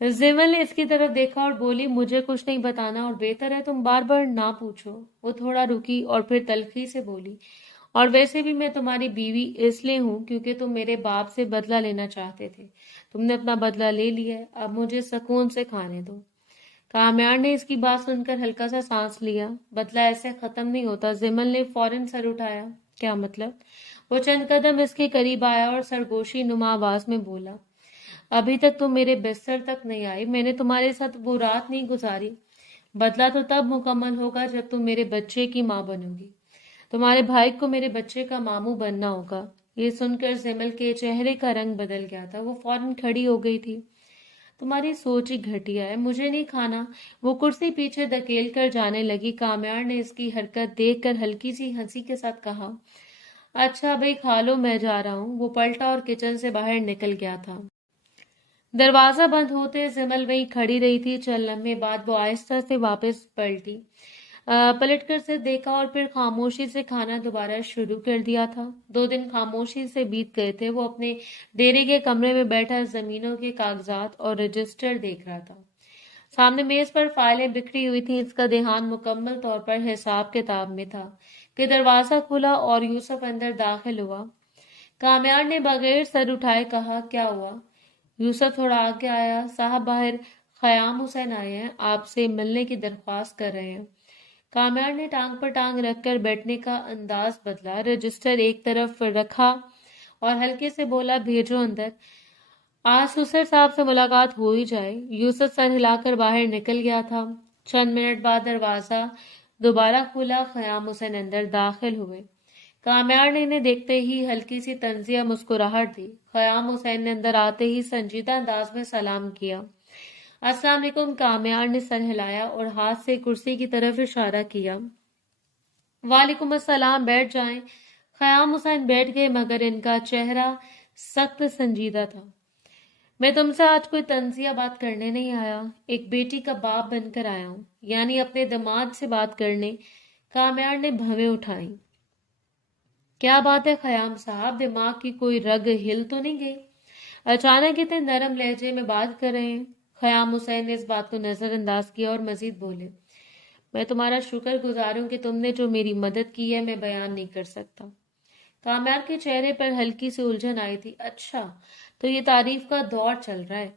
जिमल ने इसकी तरफ देखा और बोली, मुझे कुछ नहीं बताना और बेहतर है तुम बार बार ना पूछो। वो थोड़ा रुकी और फिर तल्खी से बोली, और वैसे भी मैं तुम्हारी बीवी इसलिए हूं क्योंकि तुम मेरे बाप से बदला लेना चाहते थे। तुमने अपना बदला ले लिया है, अब मुझे सुकून से खाने दो। कामयार ने इसकी बात सुनकर हल्का सा सांस लिया। बदला ऐसे खत्म नहीं होता। जिमल ने फौरन सर उठाया। क्या मतलब? वो चंद कदम इसके करीब आया और सरगोशी नुमा आवाज में बोला, अभी तक तुम मेरे बिस्तर तक नहीं आई, मैंने तुम्हारे साथ वो रात नहीं गुजारी। बदला तो तब मुकम्मल होगा जब तुम मेरे बच्चे की माँ बनोगी। तुम्हारे भाई को मेरे बच्चे का मामू बनना होगा। ये सुनकर जिमल के चेहरे का रंग बदल गया था। वो फौरन खड़ी हो गई थी। तुम्हारी सोच ही घटिया है, मुझे नहीं खाना। वो कुर्सी पीछे धकेल कर जाने लगी। कामयार ने इसकी हरकत देखकर हल्की सी हंसी के साथ कहा, अच्छा भाई खा लो, मैं जा रहा हूँ। वो पलटा और किचन से बाहर निकल गया था। दरवाजा बंद होते जिमल वहीं खड़ी रही थी। चल लम्हे बाद वो आहिस्ता से वापस पलटी। पलटकर से देखा और फिर खामोशी से खाना दोबारा शुरू कर दिया था। 2 दिन खामोशी से बीत गए थे। वो अपने डेरे के कमरे में बैठा जमीनों के कागजात और रजिस्टर देख रहा था। सामने मेज पर फाइलें बिखरी हुई थी। इसका ध्यान मुकम्मल तौर पर हिसाब किताब में था कि दरवाजा खुला और यूसुफ अंदर दाखिल हुआ। कामयार ने बगैर सर उठाए कहा, क्या हुआ? यूसुफ थोड़ा आगे आया। साहब, बाहर खयाम हुसैन आए हैं, आपसे मिलने की दरख्वास्त कर रहे हैं। काम्यार ने टांग पर टांग रखकर बैठने का अंदाज बदला, रजिस्टर एक तरफ रखा और हल्के से बोला, भेजो अंदर। आज सुसर साहब से मुलाकात हो ही जाए। यूसुफ सर हिलाकर बाहर निकल गया था। चंद मिनट बाद दरवाजा दोबारा खुला। खयाम हुसैन अंदर दाखिल हुए। काम्यार ने इन्हें देखते ही हल्की सी तंजिया मुस्कुराहट दी। खयाम हुसैन ने अंदर आते ही संजीदा अंदाज में सलाम किया। अस्सलाम वालेकुम। काम्यार ने सर हिलाया और हाथ से कुर्सी की तरफ इशारा किया। वालेकुम अस्सलाम, बैठ जाएं। खयाम हुसैन बैठ गए, मगर इनका चेहरा सख्त संजीदा था। मैं तुमसे आज कोई तंजिया बात करने नहीं आया, एक बेटी का बाप बनकर आया हूं, यानी अपने दामाद से बात करने। काम्यार ने भवें उठाई। क्या बात है खयाम साहब, दिमाग की कोई रग हिल तो नहीं गई? अचानक इतने नरम लहजे में बात कर रहे हैं। खयाम हुसैन ने इस बात को नजरअंदाज किया और मजीद बोले, मैं तुम्हारा शुक्र गुजार हूं कि तुमने जो मेरी मदद की है, मैं बयान नहीं कर सकता। काम्यार के चेहरे पर हल्की सी उलझन आई थी। अच्छा, तो ये तारीफ का दौर चल रहा है।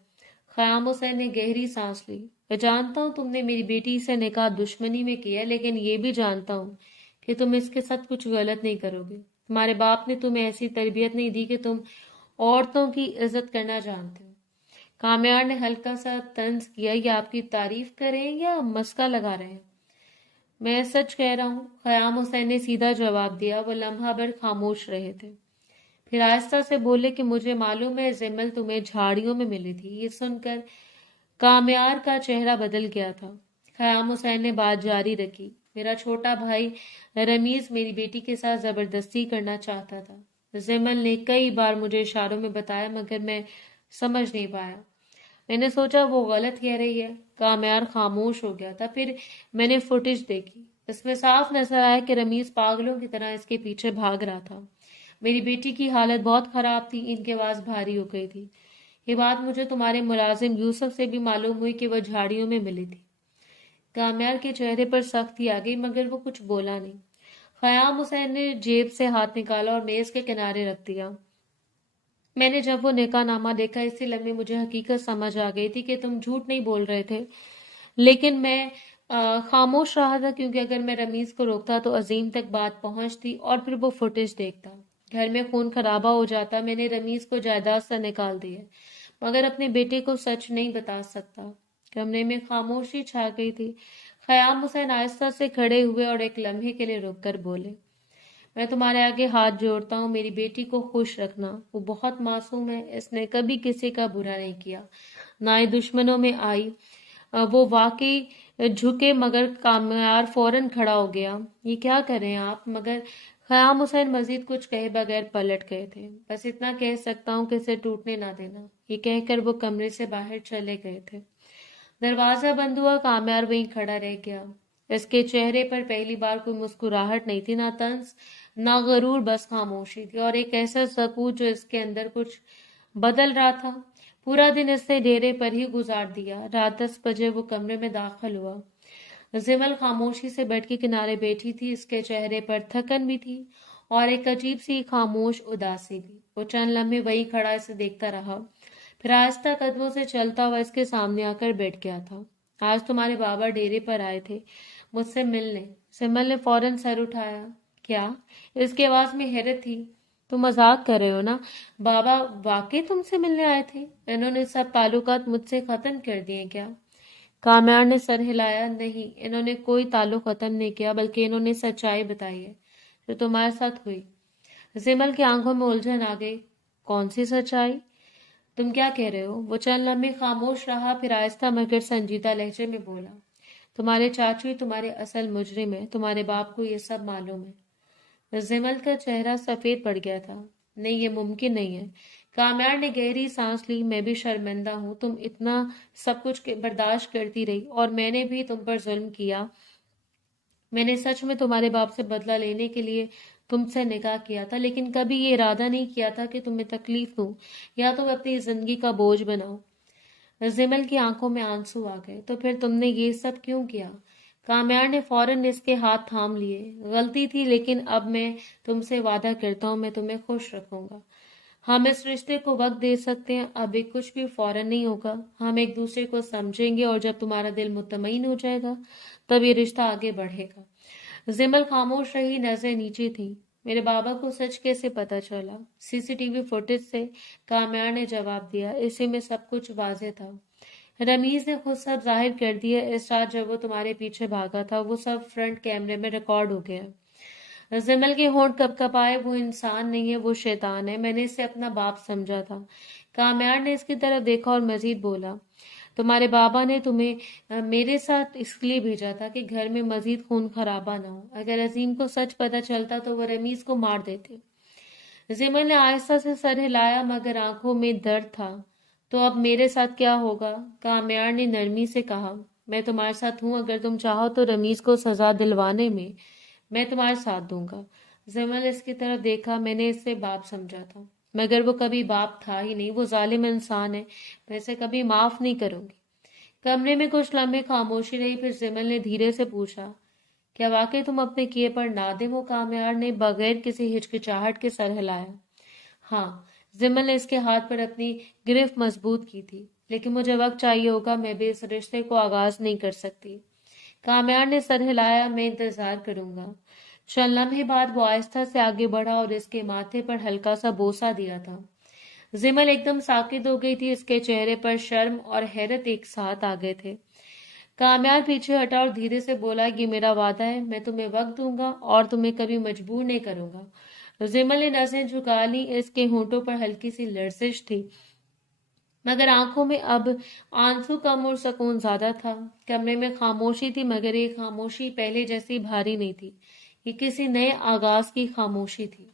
खयाम हुसैन ने गहरी सांस ली। मैं जानता हूँ तुमने मेरी बेटी से निकाह दुश्मनी में किया, लेकिन ये भी जानता हूँ कि तुम इसके साथ कुछ गलत नहीं करोगे। तुम्हारे बाप ने तुम्हें ऐसी तरबियत नहीं दी कि तुम औरतों की इज्जत करना जानते हो। काम्यार ने हल्का सा तंज किया, ये आपकी तारीफ करें या मस्का लगा रहे हैं? मैं सच कह रहा हूँ, खयाम हुसैन ने सीधा जवाब दिया। वो लम्हा भर खामोश रहे थे, फिर आहिस्ता से बोले कि मुझे मालूम है जिमल तुम्हें झाड़ियों में मिली थी। ये सुनकर काम्यार का चेहरा बदल गया था। खयाम हुसैन ने बात जारी रखी। मेरा छोटा भाई रमीज मेरी बेटी के साथ जबरदस्ती करना चाहता था। जिमल ने कई बार मुझे इशारों में बताया, मगर मैं समझ नहीं पाया। मैंने सोचा वो गलत कह रही है। काम्यार खामोश हो गया था। फिर मैंने फुटेज देखी। इसमें साफ नजर आया कि रमीज पागलों की तरह इसके पीछे भाग रहा था। मेरी बेटी की हालत बहुत खराब थी, इनकी आवाज भारी हो गई थी। ये बात मुझे तुम्हारे मुलाजिम यूसुफ से भी मालूम हुई कि वह झाड़ियों में मिली थी। काम्यार के चेहरे पर सख्ती आ गई, मगर वो कुछ बोला नहीं। खयाम हुसैन ने जेब से हाथ निकाला और मेज के किनारे रख दिया। मैंने जब वो निकाहनामा देखा, इसी लम्हे मुझे हकीकत समझ आ गई थी कि तुम झूठ नहीं बोल रहे थे, लेकिन मैं खामोश रहा था, क्योंकि अगर मैं रमीज को रोकता तो अजीम तक बात पहुंचती और फिर वो फुटेज देखता, घर में खून खराबा हो जाता। मैंने रमीज को जायदाद से निकाल दिया, मगर अपने बेटे को सच नहीं बता सकता। कमरे में खामोशी छा गई थी। खयाम हुसैन आहिस्ता से खड़े हुए और एक लम्हे के लिए रुककर बोले, मैं तुम्हारे आगे हाथ जोड़ता हूँ, मेरी बेटी को खुश रखना। वो बहुत मासूम है, इसने कभी किसी का बुरा नहीं किया, ना ही दुश्मनों में आई। वो वाकई झुके, मगर काम्यार फौरन खड़ा हो गया। ये क्या करें आप? मगर खयाम हुसैन मजीद कुछ कहे बगैर पलट गए थे। बस इतना कह सकता हूँ कि इसे टूटने ना देना। ये कहकर वो कमरे से बाहर चले गए थे। दरवाजा बंद हुआ। काम्यार वहीं खड़ा रह गया। इसके चेहरे पर पहली बार कोई मुस्कुराहट नहीं थी, ना तंज ना गरूर, बस खामोशी थी और एक ऐसा सकूत जो इसके अंदर कुछ बदल रहा था। पूरा दिन इसने डेरे पर ही गुजार दिया। रात 10 बजे वो कमरे में दाखिल हुआ। जिमल खामोशी से बेड के किनारे बैठी थी। इसके चेहरे पर थकन भी थी और एक अजीब सी खामोश उदासी भी। वो चंद लम्हे वही खड़ा इसे देखता रहा, फिर आहिस्ता कदमों से चलता हुआ इसके सामने आकर बैठ गया था। आज तुम्हारे बाबा डेरे पर आए थे मुझसे मिलने। जिमल ने फौरन सर उठाया। क्या? इसकी आवाज में हैरत थी। तुम मजाक कर रहे हो ना? बाबा वाकई तुमसे मिलने आए थे? इन्होंने सब ताल्लुकात मुझसे खत्म कर दिए क्या? काम्यार ने सर हिलाया। नहीं, इन्होंने कोई ताल्लुक खत्म नहीं किया, बल्कि इन्होंने सच्चाई बताई है जो तुम्हारे साथ हुई। जिमल की आंखों में उलझन आ गई। कौन सी सच्चाई? तुम क्या कह रहे हो? वो चंद लम्हे खामोश रहा, फिर आहिस्ता मगर संजीदा लहजे में बोला, तुम्हारे चाचू ही तुम्हारे असल मुजरिम है। तुम्हारे बाप को ये सब मालूम है। जिमल का चेहरा सफेद पड़ गया था। नहीं, ये मुमकिन नहीं है। काम्यार ने गहरी सांस ली। मैं भी शर्मिंदा हूँ। तुम इतना सब कुछ बर्दाश्त करती रही और मैंने भी तुम पर जुल्म किया। मैंने सच में तुम्हारे बाप से बदला लेने के लिए तुमसे निकाह किया था, लेकिन कभी ये इरादा नहीं किया था कि तुम्हें तकलीफ दूं या तुम अपनी जिंदगी का बोझ बनाओ। जिमल की आंखों में आंसू आ गए। तो फिर तुमने ये सब क्यों किया? काम्यार ने फौरन इसके हाथ थाम लिए। गलती थी, लेकिन अब मैं तुमसे वादा करता हूँ, मैं तुम्हें खुश रखूंगा। हम इस रिश्ते को वक्त दे सकते हैं, अभी कुछ भी फौरन नहीं होगा। हम एक दूसरे को समझेंगे और जब तुम्हारा दिल मुतमईन हो जाएगा تب یہ رشتہ آگے بڑھے گا۔ زمل خاموش رہی، نظریں نیچے تھی۔ میرے بابا کو سچ کیسے پتا چلا؟ CCTV فوٹیج سے، کامیار نے جواب دیا۔ اسی میں سب کچھ واضح تھا۔ رمیز نے خود سب ظاہر کر دیا۔ اس رات جب وہ تمہارے پیچھے بھاگا تھا وہ سب فرنٹ کیمرے میں ریکارڈ ہو گیا۔ زمل کے ہونٹ کپ کپ آئے۔ وہ انسان نہیں ہے، وہ شیطان ہے۔ میں نے اسے اپنا باپ سمجھا تھا۔ کامیار نے اس کی طرف دیکھا اور مزید بولا، تمہارے بابا نے تمہیں میرے ساتھ اس لیے بھیجا تھا کہ گھر میں مزید خون خرابہ نہ ہو۔ اگر عظیم کو سچ پتہ چلتا تو وہ رمیز کو مار دیتے۔ زمل نے آہستہ سے سر ہلایا مگر آنکھوں میں درد تھا۔ تو اب میرے ساتھ کیا ہوگا؟ کامیار نے نرمی سے کہا، میں تمہارے ساتھ ہوں، اگر تم چاہو تو رمیز کو سزا دلوانے میں تمہارے ساتھ دوں گا۔ زمل اس کی طرف دیکھا، میں نے اسے باپ سمجھا تھا مگر وہ کبھی باپ تھا ہی نہیں، وہ ظالم انسان ہے، میں اسے کبھی معاف نہیں کروں گی۔ کمرے میں کچھ لمحے خاموشی رہی، پھر زمل نے دھیرے سے پوچھا، کیا واقعی تم اپنے کیے پر نادم ہو؟ کامیار نے بغیر کسی ہچکچاہٹ کے سر ہلایا۔ ہاں، زمل نے اس کے ہاتھ پر اپنی گرفت مضبوط کی تھی، لیکن مجھے وقت چاہیے ہوگا، میں بھی اس رشتے کو آغاز نہیں کر سکتی۔ کامیار نے سر ہلایا، میں انتظار کروں گا۔ چند لمحے بعد وہ آہستہ سے آگے بڑھا اور اس کے ماتھے پر ہلکا سا بوسہ دیا تھا۔ زمل ایک دم ساکت ہو گئی تھی، اس کے چہرے پر شرم اور حیرت ایک ساتھ آ گئے تھے۔ کامیار پیچھے ہٹا اور دھیرے سے بولا، یہ میرا وعدہ ہے، میں تمہیں وقت دوں گا اور تمہیں کبھی مجبور نہیں کروں گا۔ زمل نے نظریں جھکا لی، اس کے ہونٹوں پر ہلکی سی لرزش تھی مگر آنکھوں میں اب آنسو کم اور سکون زیادہ تھا۔ کمرے میں خاموشی تھی مگر یہ خاموشی پہلے جیسی بھاری نہیں تھی، یہ کسی نئے آغاز کی خاموشی تھی۔